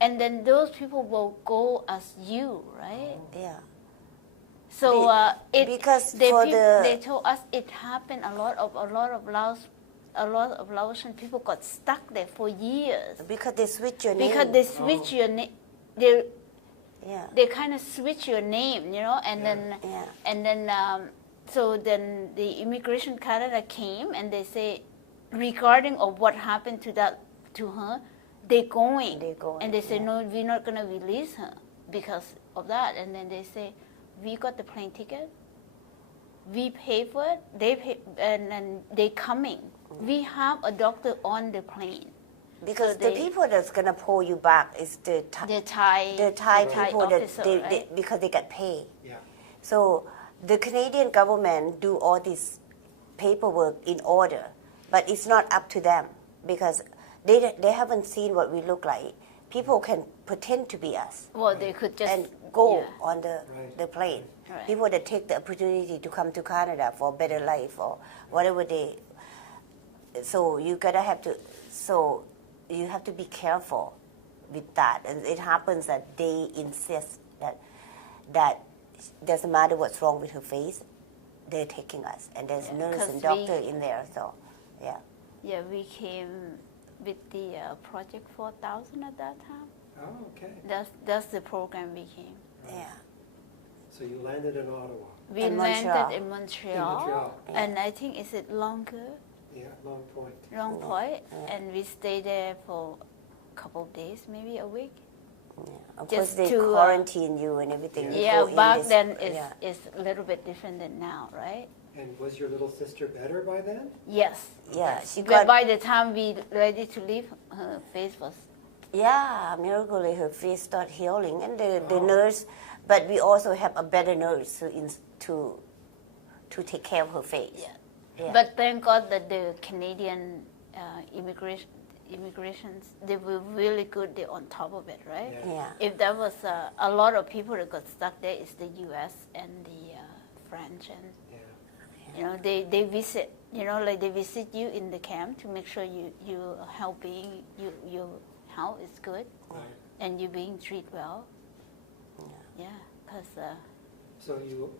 and then those people will go as you, right? yeah. So because they for they told us it happened a lot of Laotian people got stuck there for years because they switch your name. because they switch your name. Yeah, They kind of switch your name, and Yeah. then so then the Immigration Canada came and they say regarding of what happened to her, they're going. And they say, yeah. no, we're not gonna release her because of that. And then they say, we got the plane ticket, we pay for it, they pay, and then they coming. We have a doctor on the plane. because So the they- people that's gonna pull you back is the The Thai people that officer, right? because they get paid. Yeah. So the Canadian government do all this paperwork in order, but it's not up to them because they haven't seen what we look like. People can pretend to be us Well, they could just and go yeah. on the Right. plane. Right. People that take the opportunity to come to Canada for a better life or whatever they. So you have to be careful with that, and it happens that they insist that doesn't matter what's wrong with her face, they're taking us, and there's Yeah, nurse 'cause and doctor we- in there. So, yeah. Yeah, we came with the Project 4000 at that time. Oh, okay. That's the program we came. Yeah. So you landed in Ottawa. We In landed Montreal. in Montreal, Montreal. and I think is it longer, Yeah, Long Point. Long Point, Yeah. and we stayed there for a couple of days, maybe a week. Yeah. Of Just course, they to, quarantine you and everything. You Yeah, go in back this- then yeah. it's a little bit different than now, right? And was your little sister better by then? Yes. Yeah, she But got. by the time we ready to leave, her face was Yeah, miraculously her face started healing, and the Oh. nurse. But we also have a better nurse to take care of her face. Yeah. Yeah. But thank God that the Canadian immigrations, they were really good. They're on top of it, right? Yeah. Yeah. If there was a lot of people that got stuck there, it's the U.S. and the French, and Yeah. they visit. Like they visit you in the camp to make sure you helping your health is good Right. and you're being treated well. Yeah, because So you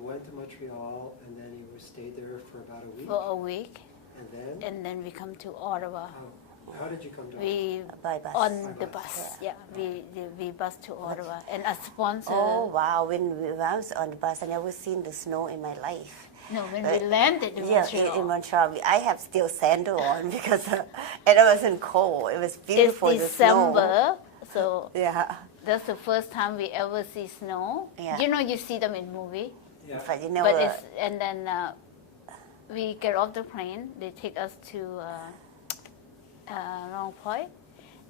went to Montreal and then you stayed there for about a week? for a week, And then? we come to Ottawa. How did you come to We By bus. on By the bus. bus. Yeah, we bus to Ottawa, and a sponsor. Oh wow! When I was on the bus, I never seen the snow in my life. No, when we landed in Montreal. In Montreal, I have still sandal on because and it wasn't cold. It was beautiful. It's the snow. December, so Yeah. that's the first time we ever see snow. Yeah. You know, you see them in movie, Yeah. But you never. but it's and then we get off the plane. They take us to Long Point,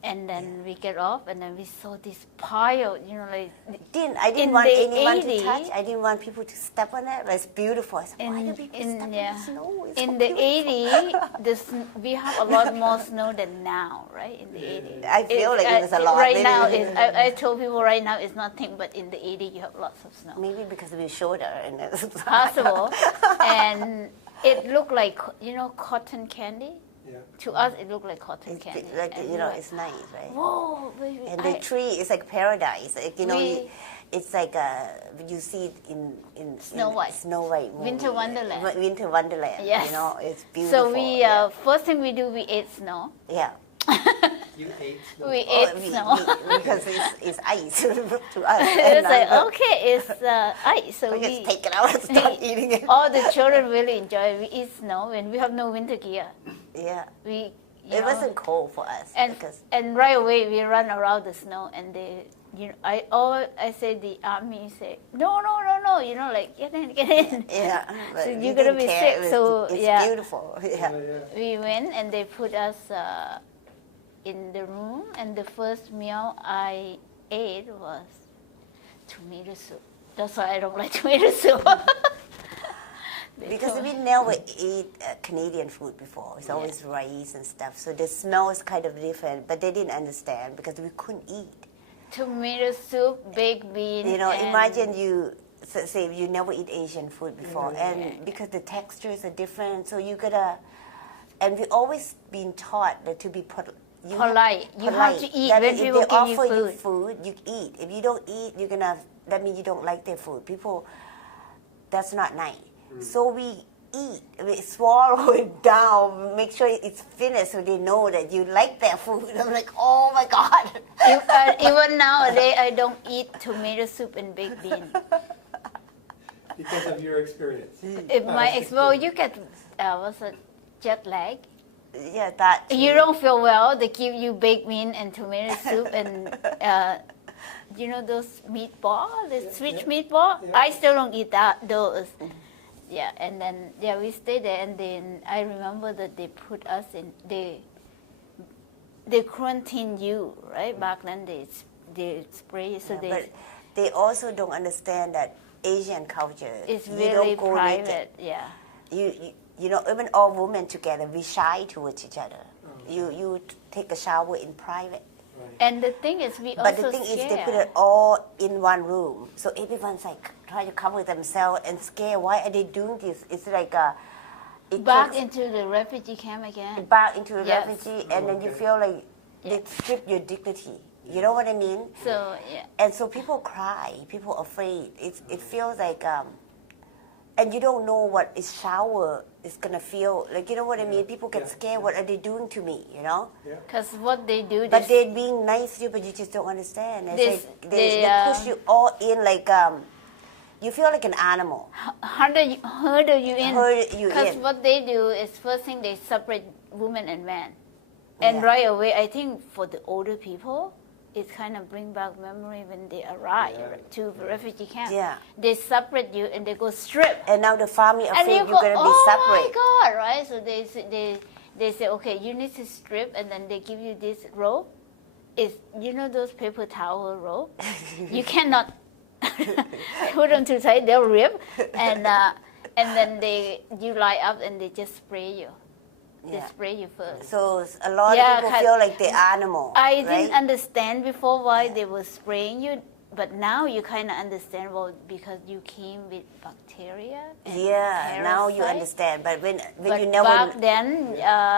and then we get off, and then we saw this pile. You know, like I didn't in want the anyone 80s to touch. I didn't want people to step on it. It was beautiful. I said, why do people step on the snow? It's in so the beautiful. 80s, we have a lot more snow than now, right? In the 80s. I feel like it was a lot. Right Maybe now, because- I told people right now it's nothing, but in the 80s you have lots of snow. Maybe because we're shorter and it's Possible. And it looked like, you know, cotton candy. Yeah. To us, it looked like cotton It's candy. like And you we know, were it's nice, right? whoa, baby. And the tree is like paradise. Like, you know, We- it's like you see it in Snow White. Snow White movie. Winter Wonderland. Winter Wonderland. Yes. You know, it's beautiful. So we, yeah. first thing we do, we ate snow. Yeah. You ate snow? We ate snow. Because it's ice to us. It was like, okay, it's ice. So We we just take it out and start eating it. all the children really enjoy it. We eat snow and we have no winter gear. Yeah. We, It wasn't cold for us. and because right away we run around the snow and they, you know, I say the army say no, you know, like get in. yeah, but So we you're gonna didn't be care. sick, It was- so, it's yeah. beautiful. Yeah. We went and they put us in the room, and the first meal I ate was tomato soup. That's why I don't like tomato soup. Because we never ate Canadian food before. It's always rice and stuff. So the smell is kind of different. But they didn't understand because we couldn't eat. Tomato soup, baked beans. You know, and imagine you say you never eat Asian food before, Yeah. and because the textures are different, so you gotta. And we always been taught that to be polite. You have to eat That when means people if they give you offer you food. food, you eat. If you don't eat, you're gonna. That means you don't like their food. People, that's not nice. So we eat. We swallow it down. Make sure it's finished, so they know that you like their food. I'm like, oh my god. Even nowadays, I don't eat tomato soup and baked beans. Because of your experience. If well, you get what's it, jet lag. Yeah, that. You don't feel well. They give you baked bean and tomato soup and you know those meatball, the switch meatball. Yeah. I still don't eat those. Yeah, and then we stayed there, and then I remember that they put us in they quarantine you, right? Back then they spray so Yeah, but they also don't understand that Asian culture. it's you really don't go private. naked. Yeah. You know, even all women together, we shy towards each other. Oh. You take a shower in private. Right. And the thing is, we But also the thing is, they scared. put it all in one room. So everyone's like trying to cover themselves and scared. Why are they doing this? It's like it back takes into the refugee camp again. back into a Yes. refugee, and then you Okay. feel like Yeah. they strip your dignity. You know what I mean? So yeah. And so people cry. People are afraid. It feels like and you don't know what a shower is gonna feel like. You know what I mean? People get Yeah. scared. What are they doing to me? You know? Yeah. Because what they do, But they're being nice to you, but you just don't understand. It's like they push you all in like you feel like an animal. hurdle you in. Herd you Because in. what they do is first thing they separate women and men, and Yeah. right away I think for the older people, it kind of bring back memory when they arrive Yeah. to the refugee camp. Yeah. They separate you and they go strip. And now the family And afraid you you're go, gonna be oh separate. my God, right? So they say, okay, you need to strip, and then they give you this rope. It's, you know those paper towel rope? You cannot put them too tight, they'll rip. And then you lie up and they just spray you. They Yeah. spray you first. So a lot Yeah, of people 'cause feel like they're animal. I right? didn't understand before why they were spraying you, but now you kind of understand, well, because you came with bacteria. And Yeah, now you parasites. understand. But when But you never, back then,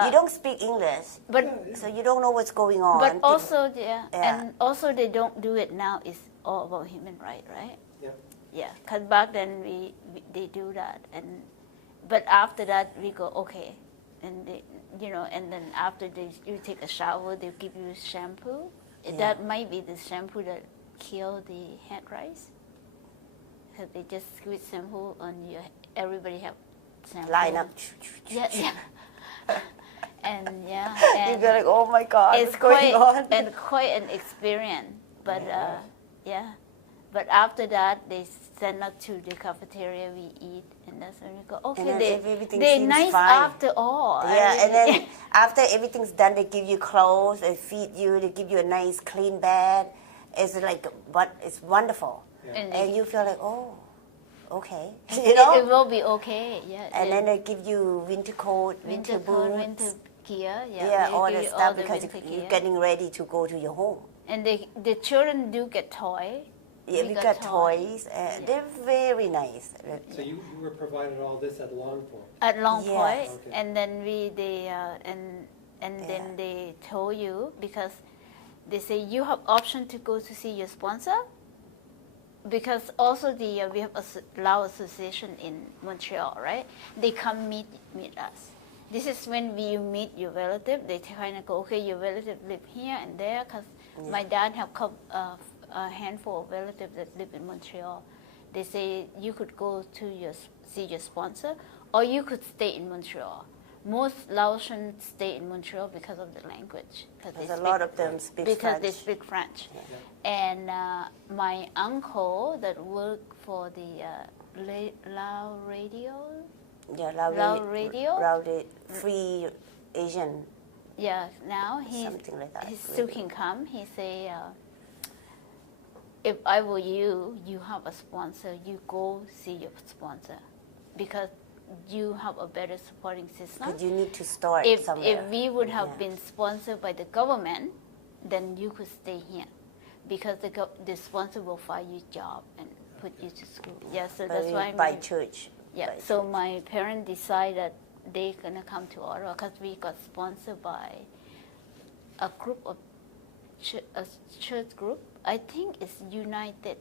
you don't speak English, but so you don't know what's going on. but also, yeah, Yeah. and also they don't do it now. It's all about human rights, right? Yeah. Yeah, because back then they do that, but after that we go okay, and they, and then after you take a shower, they give you shampoo. Yeah. That might be the shampoo that kill the head rice. Because they just squeeze shampoo on your. Everybody have shampoo. Line up. Yeah, yeah. And yeah, You and go like, oh my God, it's what's going on? and quite an experience. But Yeah. yeah, but after that they send us to the cafeteria. We eat, and that's when we go. Okay, And then if everything they're seems nice fine. after all. Yeah, and then after everything's done, they give you clothes, they feed you, they give you a nice clean bed. It's like, but it's wonderful. Yeah. And you feel like, oh, okay, it will be okay. Yeah. And then they give you winter coat, winter coat, boots. winter gear. Yeah, Yeah, they all give the you stuff the because winter you're gear. getting ready to go to your home. And the children do get toy. Yeah, we got toys. Yeah. They're very nice. So you were provided all this at Longport. At Long Yes. Point, Okay. and then then they told you, because they say you have option to go to see your sponsor, because also we have a Lao Association in Montreal, right? They come meet us. This is when you meet your relative. They kind of go, okay, your relative live here and there, because my dad have a handful of relatives that live in Montreal. They say you could go to see your sponsor, or you could stay in Montreal. Most Laotians stay in Montreal because of the language. There's a lot of them speak because French. they speak French. Yeah. And my uncle that worked for the Lao Radio, Yeah, Lao Radio? Free Asian, yeah, now something like that. he still can come. He say, if I were you, you have a sponsor, you go see your sponsor, because you have a better supporting system. But you need to start If somewhere. we would have Yeah. been sponsored by the government, then you could stay here, because the sponsor will find you a job and put you to school. Yeah, so that's why by church. yeah. by So church. my parents decided they're gonna come to Ottawa, because we got sponsored by a group of a church group. I think it's United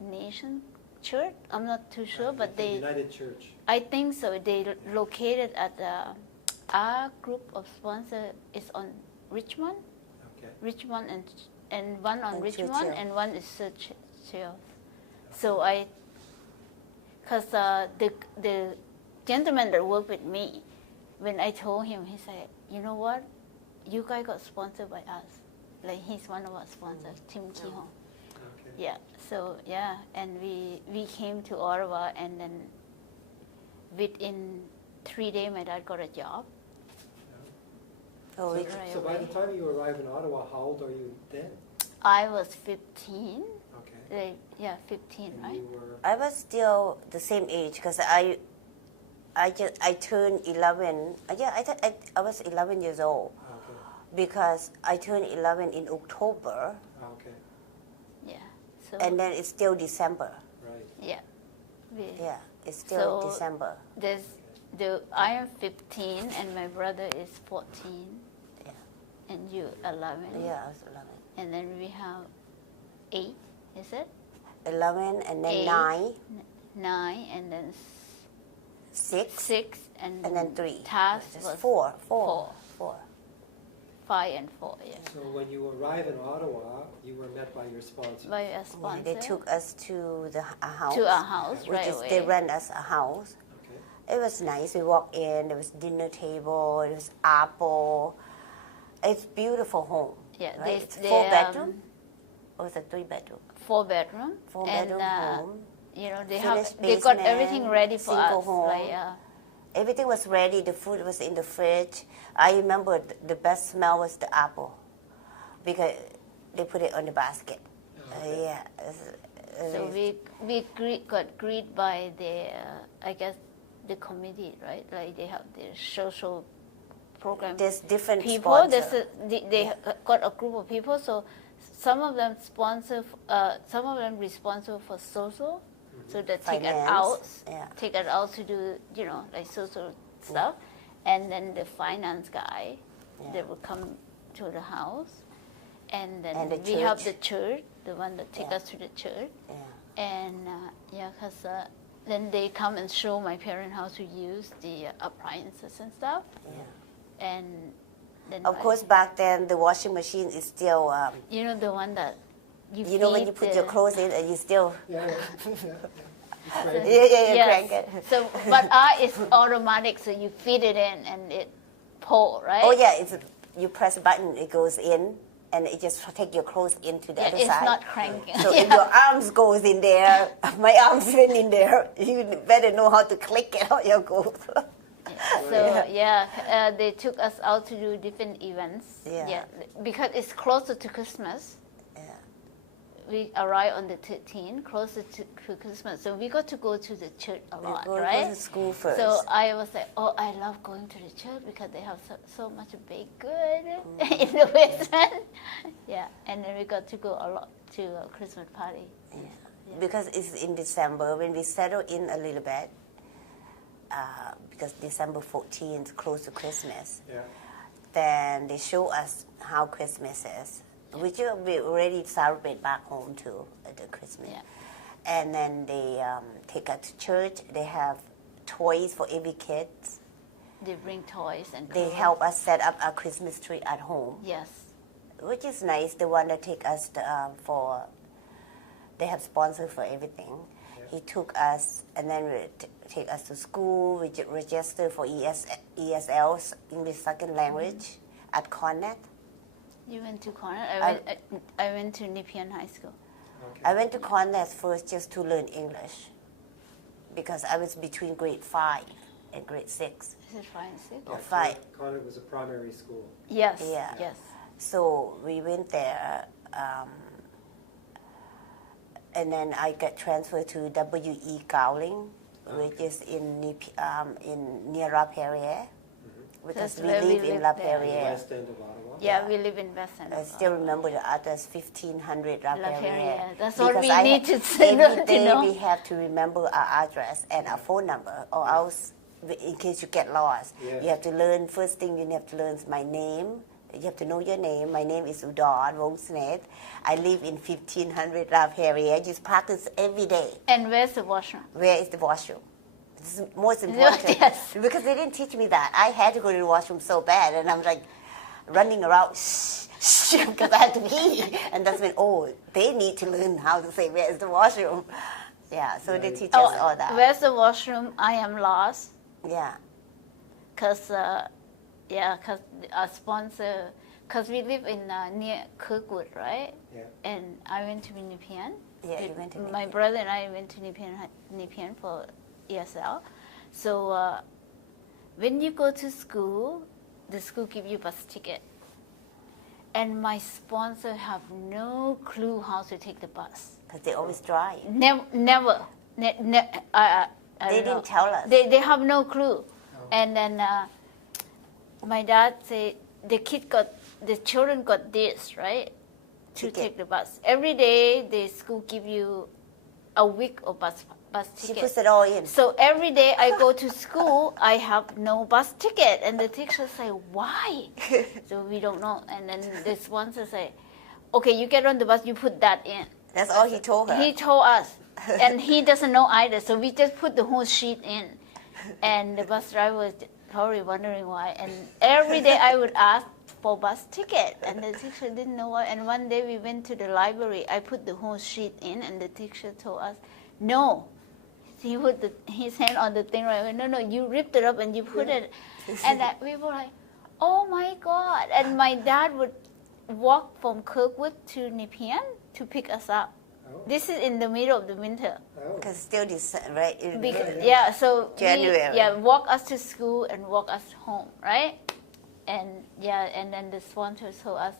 Nations Church. I'm not too sure, but The they. United Church. I think so. They located at our group of sponsor is on Richmond, Okay. and one on And Richmond, Churchill. and one is Churchill. So because the gentleman that worked with me, when I told him, he said, you know what, you guys got sponsored by us. Like, he's one of our sponsors, Tim Ki-hong. Okay. Yeah, so yeah, and we came to Ottawa, and then within 3 days my dad got a job. Oh, So, we- so by the time you arrive in Ottawa, how old are you then? I was 15, Okay. 15, And right? you were, I was still the same age because I turned 11. I was 11 years old okay. because I turned 11 in October, Okay. Yeah, so and then it's still December. Right. yeah, Yeah, it's still So- December. I am 15 and my brother is 14, Yeah. and you 11. Yeah, I was 11. And then we have 8, is it? 11 and then Eight. 9, 9, and then 6, 6, and then 3. Task Just was 4. 5 and 4, yeah. So when you arrive in Ottawa, you were met by your sponsor. By a Yeah, sponsor. they took us to a house. To our house which right is, away. They rent us a house. Okay. It was nice. We walked in. There was dinner table. There was apple. It's beautiful home. Yeah, right? It's they 4 bedroom. Or it's a 3 bedroom. 4 bedroom. 4 and, bedroom home. You know, Finished they got basement, everything ready for single us. home. Like, Everything was ready. The food was in the fridge. I remember the best smell was the apple because they put it on the basket. Okay. Yeah. so we got greeted by the, I guess, the committee, right? Like they have the social program There's different people. sponsors. They got a group of people. So some of them some of them responsible for social. So they take it Finance, out, yeah. take it out to do, like social stuff, and then the finance guy, Yeah. they would come to the house, and then And the we have church. the church, the one that take Yeah. us to the church. Yeah. And because then they come and show my parents how to use the appliances and stuff. Yeah. And then Of course, back then the washing machine is still. you know the one that You know when you put your clothes in and you still. Yeah, yeah. Yeah, Yes. crank it. So, but it's automatic, so you feed it in and it pull, right? Oh yeah, you press a button, it goes in, and it just take your clothes into the Yeah, other it's side. not cranking. So if your arms goes in there, my arms went in there, you better know how to click it out your clothes. So they took us out to do different events. Yeah. Because it's closer to Christmas. Yeah. We arrived on the 13th, closer to Christmas, so we got to go to the church a lot, Go right? to school first. So I was like, oh, I love going to the church because they have so much baked good in the basement. Yeah, and then we got to go a lot to a Christmas party. Yeah. Because it's in December, when we settle in a little bit, because December 14th, close to Christmas, Yeah. then they show us how Christmas is, which we already celebrate back home too, at the Christmas. Yeah. And then they take us to church. They have toys for every kid. They bring toys and They clothes. help us set up our Christmas tree at home, Yes. which is nice. The one that take us they have sponsors for everything. Yeah. He took us, and then take us to school. We register for ESL, English Second Language, at Coeurs. You went to Coeurs. I went to Nepean High School. Okay. I went to Coeurs first just to learn English, because I was between grade 5 and grade 6. Is it 5 and 6? Oh, 5. Conant was a primary school. Yes. Yeah. Yes. So we went there, and then I got transferred to W.E. Gowling, which is in near La Perriere, because That's we where we live in live La there. The Perriere. west end of Ottawa. Yeah, we live in West End. I still remember the address, 1500 La La Perriere. Perriere. That's all Because we need to every know. day we have to remember our address and our phone number, or else, in case you get lost, Yes. you have to learn. First thing you have to learn is my name. You have to know your name. My name is Oudong, Vongsouneth. I live in 1500 La Perriere. I just practice every day. And where's the washroom? Where is the washroom? This is most important. Yes. Because they didn't teach me that. I had to go to the washroom so bad, and I'm like running around because I had to pee. And that's when, they need to learn how to say where is the washroom. Yeah, so they Right. teach us all that. Where's the washroom? I am lost. Yeah. Because our sponsor, because we live in near Coeurs, right? Yeah. And I went to Nepean. Yeah, you went to My Nepean. brother and I went to Nepean for ESL. So when you go to school, the school give you bus ticket. And my sponsor have no clue how to take the bus. Because they always drive. Never. I They don't know. didn't tell us. They have no clue. Oh. And then my dad said the children got this, right? To Ticket. take the bus. Every day the school give you a week of bus She ticket. puts it all in. So every day I go to school, I have no bus ticket. And the teacher say, why? So we don't know. And then the sponsor say, okay, you get on the bus, you put that in. That's all he told her. He told us. And he doesn't know either. So we just put the whole sheet in. And the bus driver was probably wondering why. And every day I would ask for bus ticket. And the teacher didn't know why. And one day we went to the library. I put the whole sheet in. And the teacher told us, no. He put his hand on the thing right. No, you ripped it up and you put it. And we were like, oh my God. And my dad would walk from Coeurs to Nepean to pick us up. Oh. This is in the middle of the winter. Oh. Because still this, right? So January. walk us to school and walk us home, right? And then the sponsor told us,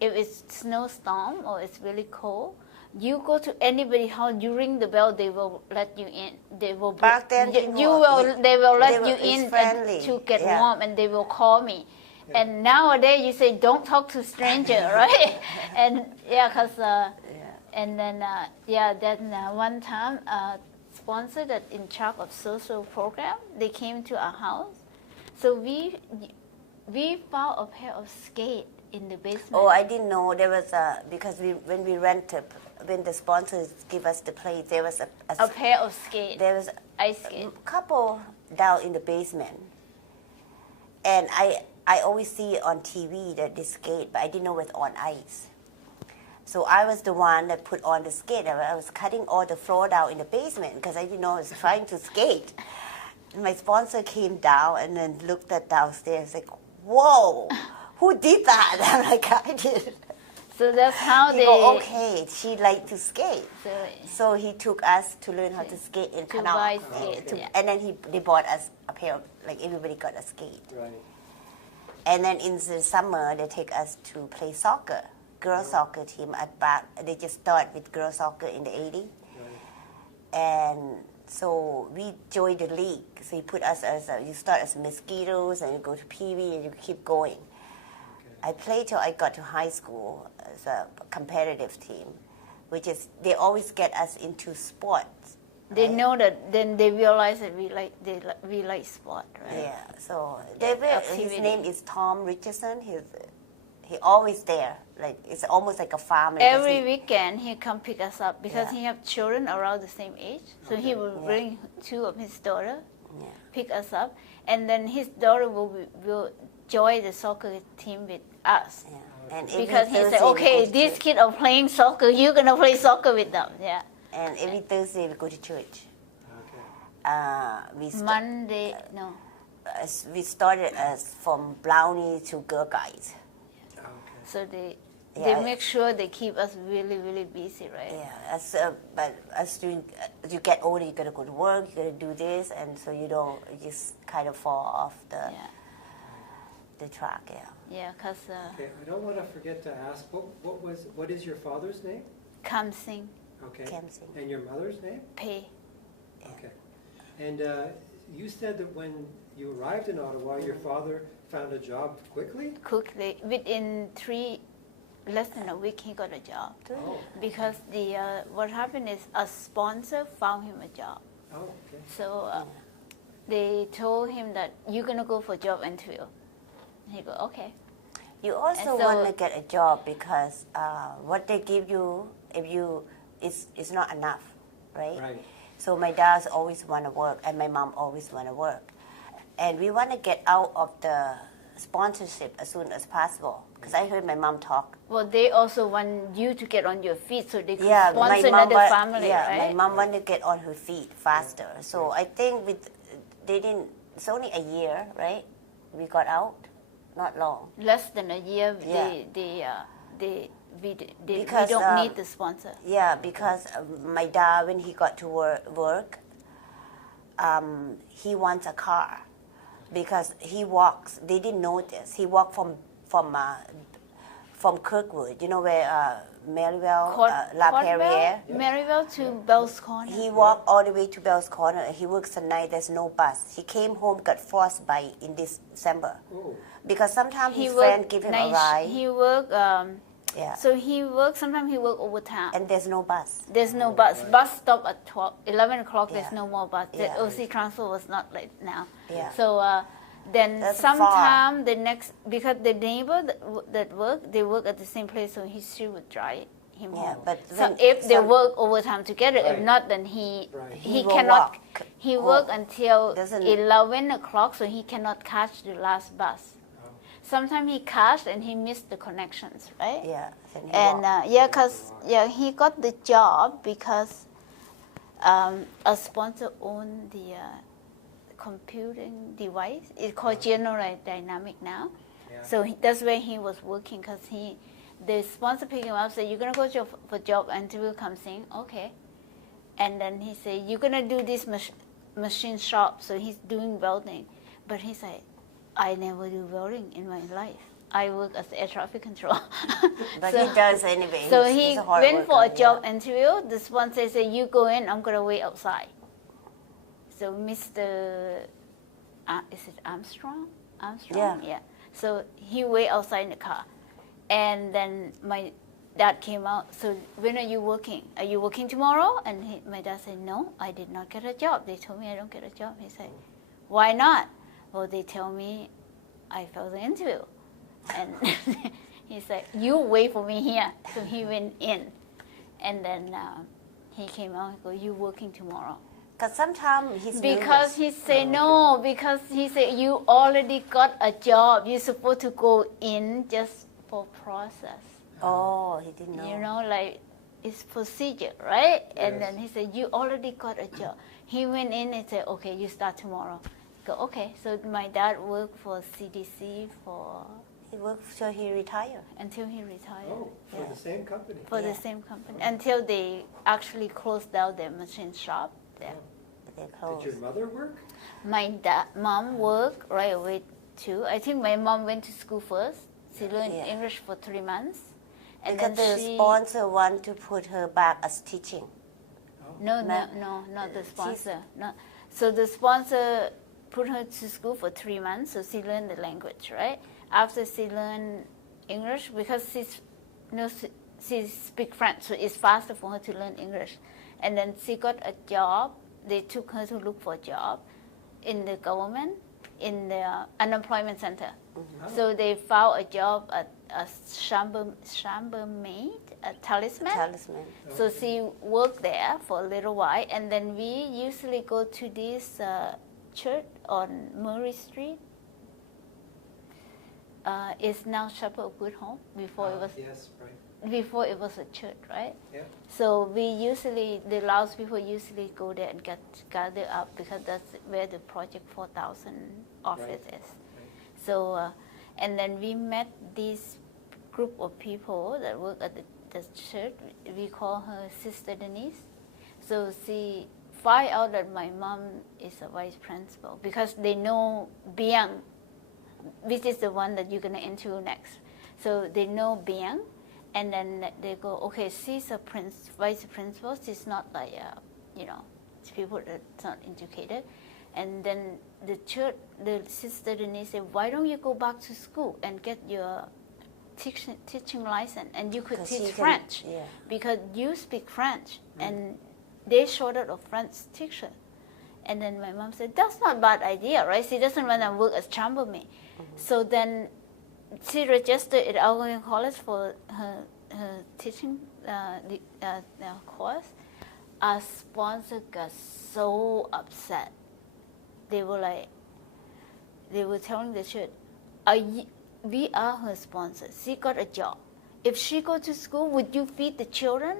if it's snowstorm or it's really cold, you go to anybody's house, you ring the bell, they will let you in. They will Back then, they will let you in friendly. to get Yeah. warm, and they will call me. And nowadays you say don't talk to stranger, right? And and then one time sponsor that in charge of social program, they came to our house. So we found a pair of skate in the basement. Oh, I didn't know there was because when we rented when the sponsors give us the plate, there was A pair of skates, there was ice a skate. couple down in the basement, and I always see on TV that they skate, but I didn't know it was on ice. So I was the one that put on the skate. I was cutting all the floor down in the basement because I didn't know I was trying to skate. And my sponsor came down and then looked at downstairs like, whoa, who did that? I'm like, I did. So that's how He they go, okay, she liked to skate. so So he took us to learn how to skate in to Canal. buy Oh, skates. okay. Yeah. And then they bought us a pair of, like everybody got a skate. Right. And then in the summer, they take us to play soccer. Girls soccer team at back. They just started with girls soccer in the 80s. Right. And so we joined the league. So he put us as, you start as mosquitoes and you go to PV and you keep going. Okay. I played till I got to high school as a competitive team, which is, they always get us into sports. They right? know that, then they realize that we like sport, right? Yeah, so Yeah, his activity. name is Tom Richardson. He always there. Like it's almost like a family. 'cause Every he- weekend he come pick us up because Yeah. he have children around the same age. So he will Yeah. bring two of his daughter, Yeah. pick us up, and then his daughter will join the soccer team with us. Yeah. And every Because he Thursday said, we okay, go to these church. kids are playing soccer, you're gonna play soccer with them. Yeah. And every Thursday we go to church. Okay. Monday, no. We started as from brownie to Girl Guides. Okay. So they Yeah. make sure they keep us really, really busy, right? Yeah, but as you get older, you gotta go to work, you gotta do this, and so you just kind of fall off Yeah, the track. Yeah. yeah, because Okay, I don't want to forget to ask, what is your father's name? come sing, Okay. Kemsing. And your mother's name? pay. Okay. And you said that when you arrived in Ottawa, your father found a job quickly? Quickly, within less than a week, he got a job. Oh, Because what happened is a sponsor found him a job. oh, okay. So they told him that you're gonna go for a job interview. He go, okay. You also And so- want to get a job because what they give you, it's not enough, right? Right. So my dad always want to work, and my mom always want to work, and we want to get out of the sponsorship as soon as possible. Because I heard my mom talk. Well, they also want you to get on your feet so they can Yeah, sponsor another family, right? my mom wanted to get on her feet faster. So I think it's only a year, right? We got out, not long. Less than a year, Yeah. we Because, don't need the sponsor. Yeah, because my dad, when he got to work, he wants a car because he walks. They didn't notice. He walked from Kirkwood, you know where Maryville, La Perriere. Maryville to Bell's Corner. He walked all the way to Bell's Corner. And he works at night. There's no bus. He came home, got frostbite in December Oh, because sometimes He his work friend give him a ride. He work. Yeah, So he work. Sometimes he work overtime. and there's no bus. There's no bus. Right. Bus stop at 11 o'clock. Yeah. There's no more bus. The Yeah. OC transfer was not like now. Yeah. So then That's sometime the next, because the neighbor that work, they work at the same place, so she would drive him Yeah, home. but So when if they some- work overtime together, if Right. not, then he Right. he will cannot. walk. He Oh, work until doesn't- 11 o'clock, so he cannot catch the last bus. oh, Sometimes he catch and he missed the connections, right? Yeah, then he And walked. he got the job because a sponsor owned the computing device. It's called General Dynamic now. yeah. So that's where he was working because the sponsor picked him up, said, you're going to go for job interview, come sing, okay. And then he said, you're going to do this machine shop. So he's doing welding. But he said, I never do welding in my life. I work as air traffic control. But So- he does anyway. So He's he a hard went for a worker, job interview. The sponsor said, you go in, I'm going to wait outside. So Mr. Is it Armstrong? Armstrong? Yeah. So he wait outside in the car. And then my dad came out. So when are you working? Are you working tomorrow? And my dad said, no, I did not get a job. They told me I don't get a job. He said, why not? Well, they tell me I failed the interview. And he said, you wait for me here. So he went in. And then he came out and go, "You working tomorrow?" Because sometimes he's Because nervous. he said Oh, no, because he said you already got a job. You're supposed to go in just for process. Oh, he didn't know. You know, like it's procedure, right? And Yes. then he said, you already got a job. He went in and said, okay, you start tomorrow. Go, okay. So my dad worked for CDC He worked till he retired. until he retired. Oh, for Yeah. the same company. For Yeah. the same company. Until they actually closed down their machine shop there. They Did closed. your mother work? My mom worked right away too. I think my mom went to school first. She learned Yeah. English for 3 months. And Because the then she... sponsor want to put her back as teaching. Oh. No, not the sponsor. No. So the sponsor put her to school for 3 months, so she learned the language, right? After she learned English, because she speaks French, so it's faster for her to learn English. And then she got a job. They took her to look for a job in the government, in the unemployment center. Oh. So they found a job at a chambermaid, a talisman. Talisman. So she worked there for a little while, and then we usually go to this church on Murray Street. It's now Shepherd of Good Hope. Before it was Yes, right. before it was a church, right? Yeah. So the Laos people usually go there and gather up because that's where the Project 4000 office Right. is. Right. So, and then we met this group of people that work at the church. We call her Sister Denise. So she find out that my mom is a vice principal because they know Biang, which is the one that you're going to interview next. So they know Biang, and then they go, okay, she's a vice principal. She's not like, people that's not educated. And then the Sister Denise said, why don't you go back to school and get your teaching license, and you could 'Cause teach she can- French yeah. because you speak French, and they shorted a French teacher. And then my mom said, that's not a bad idea, right? She doesn't want to work as chambermaid. So then she registered at Oudong College for her teaching course. Our sponsor got so upset. They were telling the church, we are her sponsor. She got a job. If she go to school, would you feed the children?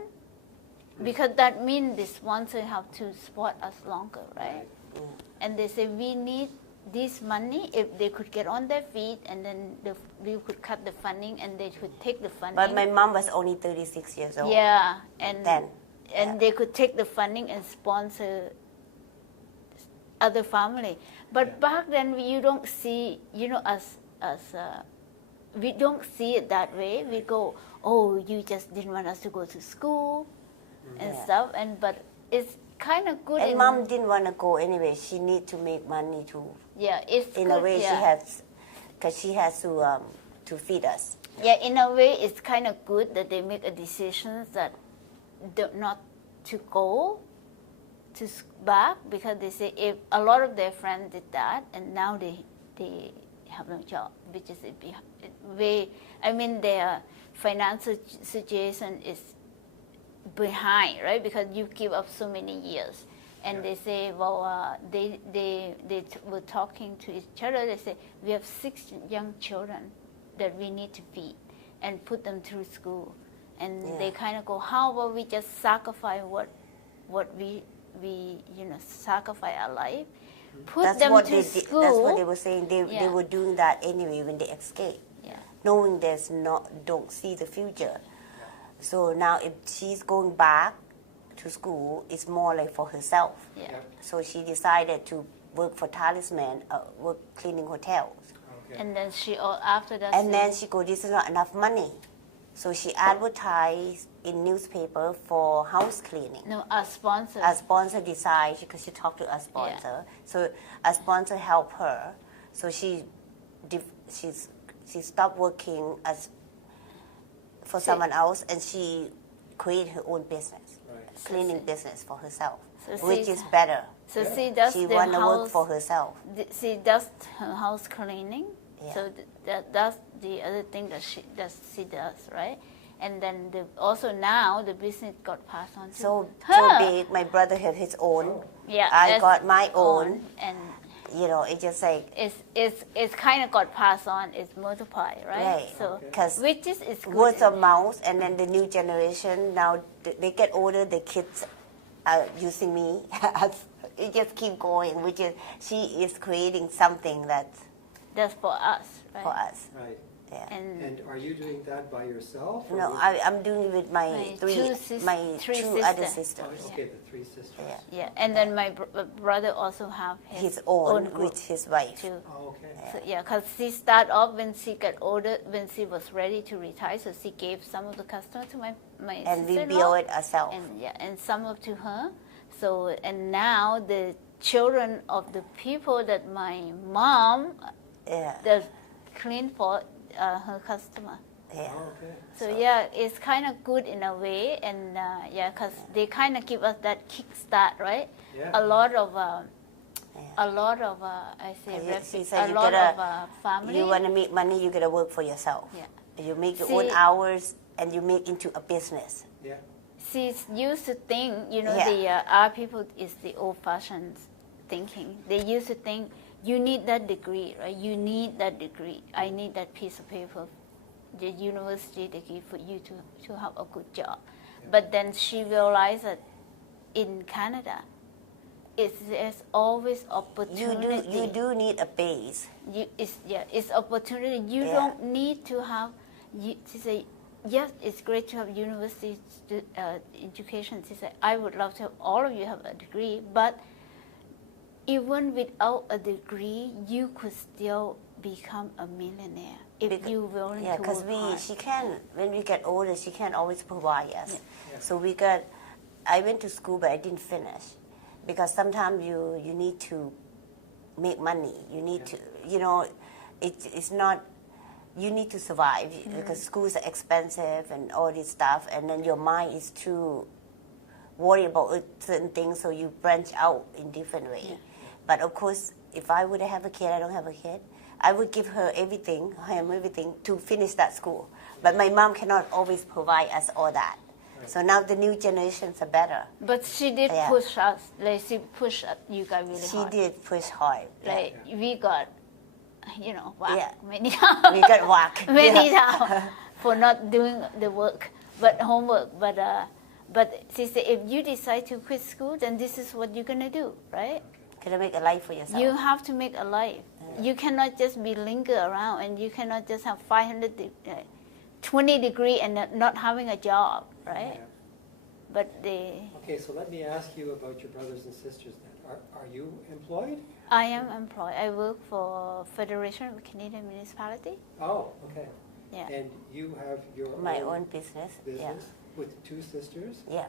Because that means the sponsor have to support us longer, right? Yeah. And they say, we need this money if they could get on their feet, and then we could cut the funding and they could take the funding. But my mom was only 36 years old. Yeah, and Then, and they could take the funding and sponsor other family. But Yeah. back then, you don't see, we don't see it that way. We go, oh, you just didn't want us to go to school and Yeah. stuff. But it's kind of good. And mom didn't want to go anyway. She need to make money too. Yeah, it's In good, a way, yeah. she has, because she has to feed us. Yeah, in a way, it's kind of good that they make a decision that not to go to back, because they say if a lot of their friends did that, and now they have no job, which is their financial situation is behind, right? Because you give up so many years. And they say, well, they were talking to each other. They say, we have 6 young children that we need to feed and put them through school. And they kind of go, how about we just sacrifice what we sacrifice our life, put That's them what to they school. Did. That's what they were saying. They Yeah. were doing that anyway when they escaped, Yeah. knowing don't see the future. So now if she's going back to school, it's more like for herself. Yeah. Yeah. So she decided to work for Talisman, work cleaning hotels. Okay. And then after that, And then she go, this is not enough money. So she advertised in newspaper for house cleaning. no, our sponsor. A sponsor decided, because she talked to a sponsor. So a sponsor helped her. So she stopped working for someone else, and she created her own business, Right. cleaning business for herself, So which she- is better. So Yeah. she does She the want to work house. for herself. She does her house cleaning. Yeah. So that's the other thing that she does, right? And then also now the business got passed on to So her. big. My brother had his own. Oh. Yeah, I that's got my own. and You know, it just like it's kind of got passed on. It's multiplied, right? Right. So Okay. because which is good. word of mouth, and then the new generation now they get older. The kids are using me. It just keep going. Which is she is creating something that's That's for us, right? for us. Right. Yeah. And are you doing that by yourself? or No, with- I'm doing it with my three two other sisters. sisters. Oh, okay, the three sisters. Yeah. Yeah, and then my brother also have His own group with his wife. too. Oh, okay. So, yeah, because she started off when she got older, when she was ready to retire, so she gave some of the customers to my And we sister-in-law, build it ourselves. and some of to her. So and now the children of the people that my mom Yeah. does clean for her customer. Yeah. Oh, okay. So yeah, it's kind of good in a way, and yeah, because they kind of give us that kickstart, right? Yeah. A lot of She said a you lot gotta- of family. You want to make money, you gotta work for yourself. Yeah. You make your See- own hours, and you make into a business. Yeah. She's used to think, you know, Yeah. our people is the old-fashioned thinking. They used to think you need that degree, right? You need that degree. I need that piece of paper, the university degree for you to have a good job. But then she realized that in Canada, there's always opportunity. You do need a base. It's opportunity. You Yeah. don't need to have. She say, yes, it's great to have university education. She said, I would love to have all of you have a degree, but even without a degree, you could still become a millionaire if you're willing Yeah, to because work hard. she can. When we get older, she can't always provide us. Yeah. So I went to school, but I didn't finish because sometimes you need to make money. You need to, you know, it's not. You need to survive because schools are expensive and all this stuff, and then your mind is too worried about certain things, so you branch out in different way. Yeah. But of course, if I would have a kid, I don't have a kid, I would give her everything to finish that school. But my mom cannot always provide us all that. Right. So now the new generations are better. But she did Yeah. push us. Like she pushed you guys really She hard. did push hard. Like we got, whacked Yeah. many times. We got whacked. many Yeah. times for not doing the work, but homework. But she said, if you decide to quit school, then this is what you're gonna do, right? Gonna make a life for yourself. You have to make a life. You cannot just be linger around, and you cannot just have 20 degree and not having a job, right? Yeah. But they, Okay, so let me ask you about your brothers and sisters then. Are you employed? I am employed. I work for Federation of Canadian Municipality. Oh, okay. Yeah. And you have your My own business. business with two sisters? Yeah.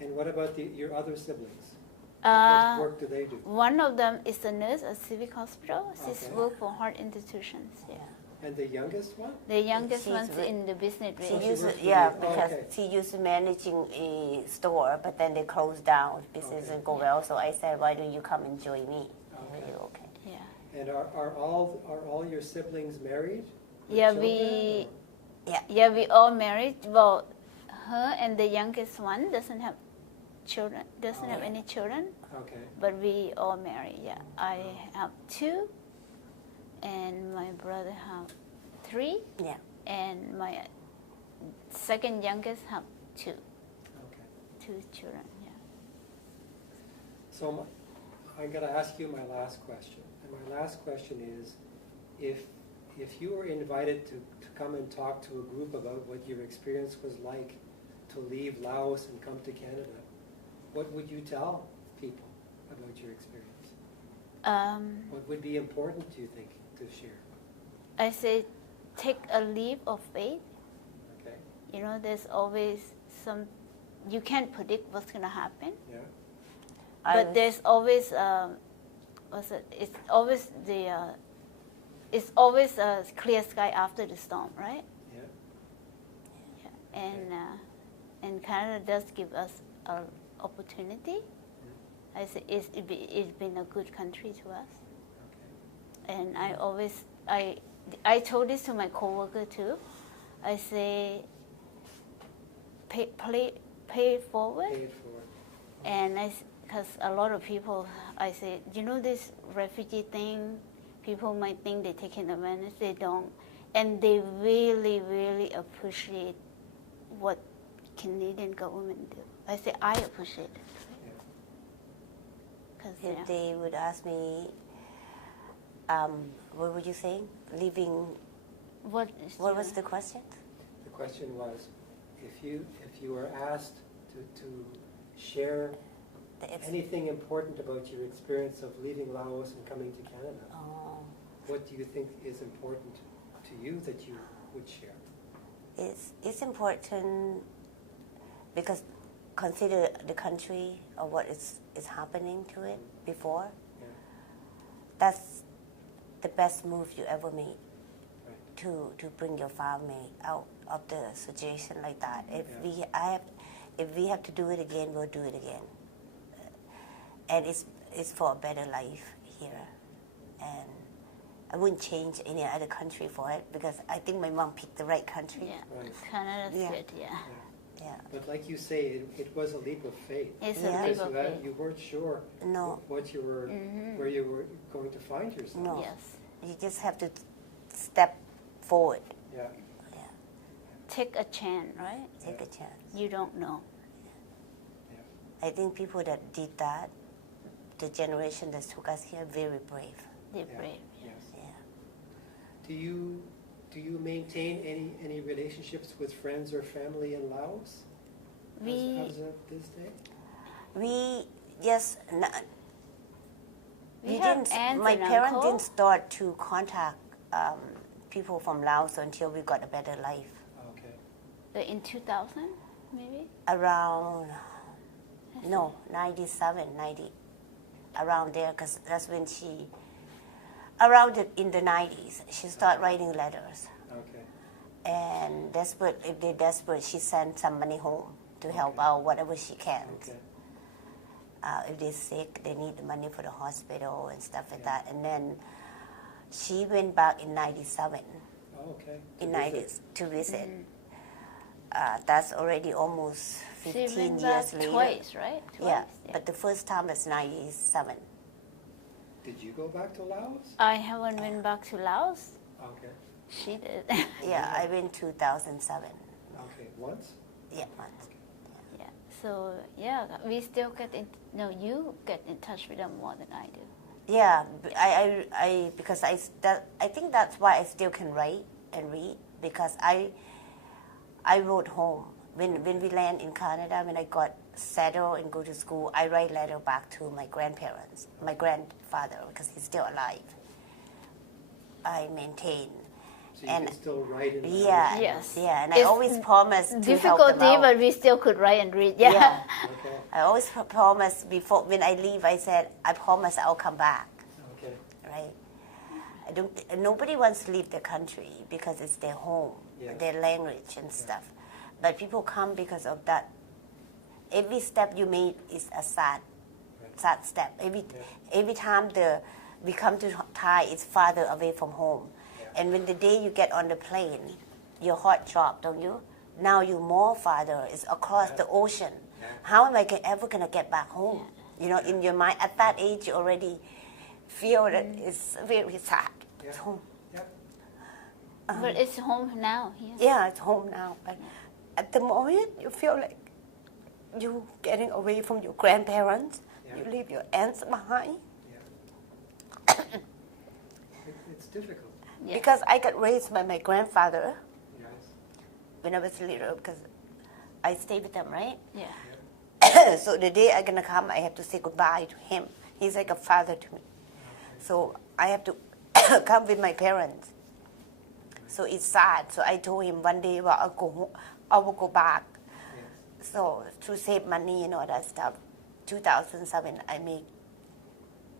And what about your other siblings? Uh, What work do they do? One of them is a nurse at Civic Hospital. She's Okay. worked for heart institutions. Yeah. And the youngest one? The youngest She's one's re- in the business She realm. she used works to, for yeah, you. Oh, because okay. she used to managing a store, but then they closed down. Business Okay. didn't go well, so I said, why don't you come and join me? Okay. I said, okay. Yeah. And are all your siblings married? With Yeah, children, Yeah, we all married. Well, her and the youngest one doesn't have children. Doesn't have any children. or- Okay. But we all married. Yeah, I have 2, and my brother have 3, Yeah. and my second youngest have 2 Okay. children. Yeah. So I'm going to ask you my last question. And my last question is, if you were invited to come and talk to a group about what your experience was like to leave Laos and come to Canada, what would you tell people about your experience? What would be important, do you think, to share? I say, take a leap of faith. Okay. You know, there's always you can't predict what's going to happen. Yeah. But there's always, it's always a clear sky after the storm, right? Yeah. Yeah. And Canada does give us an opportunity. I say it's been a good country to us. Okay. And I told this to my coworker too. I say, pay forward. Pay it forward. And because a lot of people, I say, this refugee thing, people might think they're taking advantage. They don't, and they really, really appreciate what Canadian government do. I say I appreciate it. Because If they would ask me, what would you say? Leaving. what Was the question? The question was, if you were asked to share anything important about your experience of leaving Laos and coming to Canada, what do you think is important to you that you would share? It's important because consider the country or what is happening to it before. Yeah. That's the best move you ever made. Right. To bring your family out of the situation like that. If Yeah. if we have to do it again, we'll do it again. And it's for a better life here. And I wouldn't change any other country for it because I think my mom picked the right country. Yeah, Right. Canada's Yeah. good. Yeah, Yeah. But like you say, it was a leap of faith. it's Yeah. a leap Because of faith. you weren't sure No. what you were, Mhm. where you were going to find yourself. No. Yes, You just have to step forward. Yeah. Yeah. take a chance, right? Take a chance. You don't know. I think people that did that, the generation that took us here, very brave. They're Yeah. brave. Yes. Yeah. Do you maintain any relationships with friends or family in Laos? We As of this day? We just we have didn't. aunts My and parents uncle. didn't start to contact people from Laos until we got a better life. Okay. In 2000, maybe. Around 97, 90, around there, because that's when in the 90s, she started writing letters. Okay. And desperate, if they're desperate, she sends some money home to help Okay. out whatever she can. Okay. If they're sick, they need the money for the hospital and stuff like Yeah. that. And then she went back in 97, Oh, okay. in To 90s, to visit. Mhm. That's already almost She 15 went years back later. twice, right? Yeah, Twice, but the first time was 97. Did you go back to Laos? I haven't been back to Laos. Okay. She did. Yeah, I went 2007. Okay. Once? Yeah, once. Yeah. So yeah, we still get in. No, you get in touch with them more than I do. Yeah, I because I think that's why I still can write and read because I wrote home when we land in Canada, when I got settled and go to school. I write letter back to my grandparents, my grandfather, because he's still alive. I maintain. So you And can still write in Laos? yeah, Yes. yeah, and I It's always promise to help them Difficulty, out. but we still could write and read. Yeah. Yeah. Okay. I always promise before when I leave. I said I promise I'll come back. Okay. Right? Nobody wants to leave the country because it's their home, Yeah. their language and stuff. But people come because of that. Every step you make is a sad step. Every time we come to Thai, it's farther away from home. Yeah. And when the day you get on the plane, your heart drops, don't you? Now you're more farther. It's across Yeah. the ocean. Yeah. How am I ever going to get back home? You know, in your mind, at that age, you already feel that it's very sad. Yeah. It's home. Yeah. But it's home now. Yes. Yeah, it's home now. But at the moment, you feel like you getting away from your grandparents. Yeah. You leave your aunts behind. Yeah. It's difficult. Yeah. Because I got raised by my grandfather Yes. when I was little, because I stayed with them, right? Yeah. So the day I'm gonna come, I have to say goodbye to him. He's like a father to me. So I have to come with my parents. So it's sad. So I told him one day, well, I will go back. Yes. So to save money and all that stuff, 2007 I made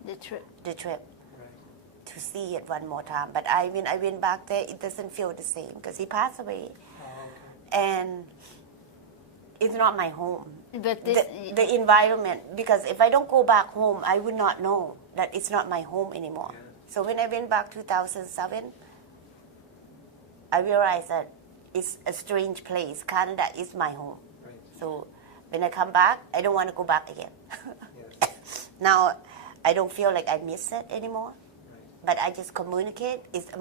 The trip. the trip Right. to see it one more time. But when I went back there, it doesn't feel the same because he passed away, Oh, okay. and it's not my home. But this. The environment, because if I don't go back home, I would not know that it's not my home anymore. Yeah. So when I went back 2007, I realized that it's a strange place. Canada is my home. So when I come back, I don't want to go back again. Yes. Now, I don't feel like I miss it anymore. Right. But I just communicate. It's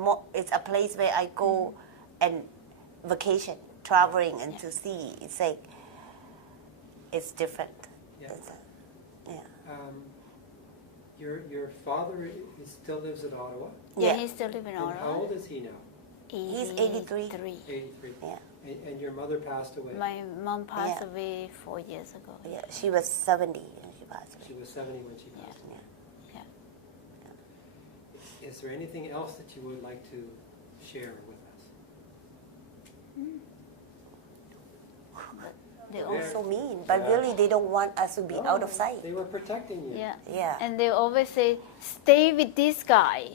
a place where I go and vacation, traveling and to see. It's like, it's different. Yeah. Yeah. Your father still lives in Ottawa? Yeah, Yeah. he still lives in And how old Ottawa. is he now? He's 83. 83. Yeah. And your mother passed away? My mom passed Yeah. away 4 years ago. Yeah, she was 70 when she passed away. She was 70 when she passed away. Yeah. Is there anything else that you would like to share with us? They They're all, so mean, but Yeah. really they don't want us to be out of No, sight. They were protecting you. yeah. Yeah. And they always say, stay with this guy.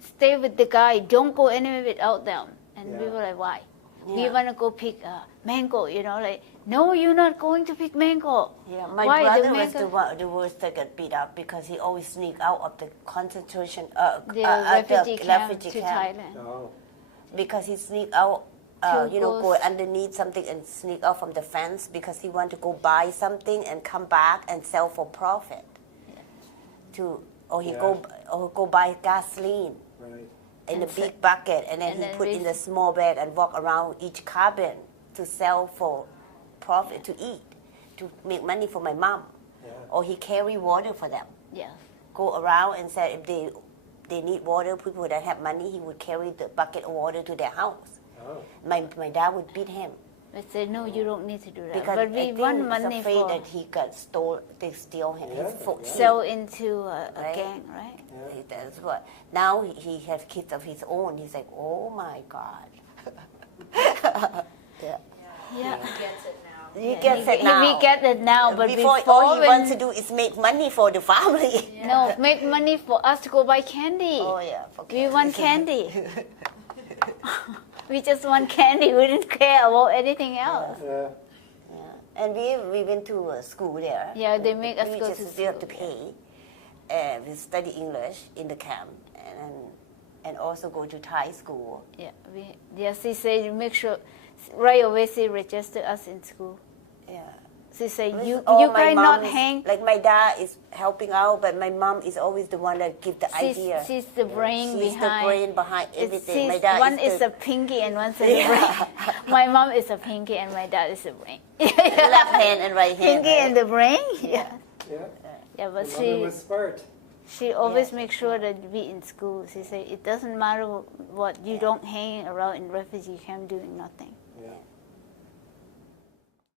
Stay with the guy. Don't go anywhere without them. And we Yeah. were like, why? We Yeah. want to go pick mango, like, no, you're not going to pick mango. Yeah, my Why? brother The was mango- the worst that got beat up because he always sneak out of the concentration the refugee camp refugee to camp. Thailand. Oh, Because he sneak out, To go go underneath something and sneak out from the fence because he want to go buy something and come back and sell for profit. Or he Yeah. go buy gasoline right. in a And big bucket and then and he then put in with- a small bag and walk around each cabin to sell for profit to eat, to make money for my mom. Yeah. Or he carry water for them. Yeah. Go around and say if they need water, people that have money, he would carry the bucket of water to their house. Oh, My dad would beat him We said, no, you don't need to do that. because But I we think want he's money afraid for that he got stole. They steal him. Yeah, His food. yeah. sell into a Right. gang, right? yeah. That's what. Now he has kids of his own. He's like, oh my God. Yeah. Yeah. He gets it now. He Yeah, gets it now. We get it now, but before before all he when- wants to do is make money for the family. Yeah. No, make money for us to go buy candy. Oh yeah. We want candy. We just want candy. We didn't care about anything else. Yeah. Yeah. And we went to school there. Yeah, they make us we go just to still have to school, pay. We study English in the camp and also go to Thai school. Yeah, she said, make sure, right away she register us in school. Yeah. She said, With you all my guys not mom's- hang. Like my dad is helping out, but my mom is always the one that gives the idea. She's the brain She's behind. the brain behind everything. She's, My dad one is is the a pinky and one's a Yeah. brain. My mom is a pinky and my dad is a brain. left hand and right hand. Pinky right? and the brain. Yeah. Yeah. Yeah, but Your mother was smart. she always Yeah. makes sure that we in school. She said it doesn't matter what you don't hang around in refugee camp doing nothing. Yeah.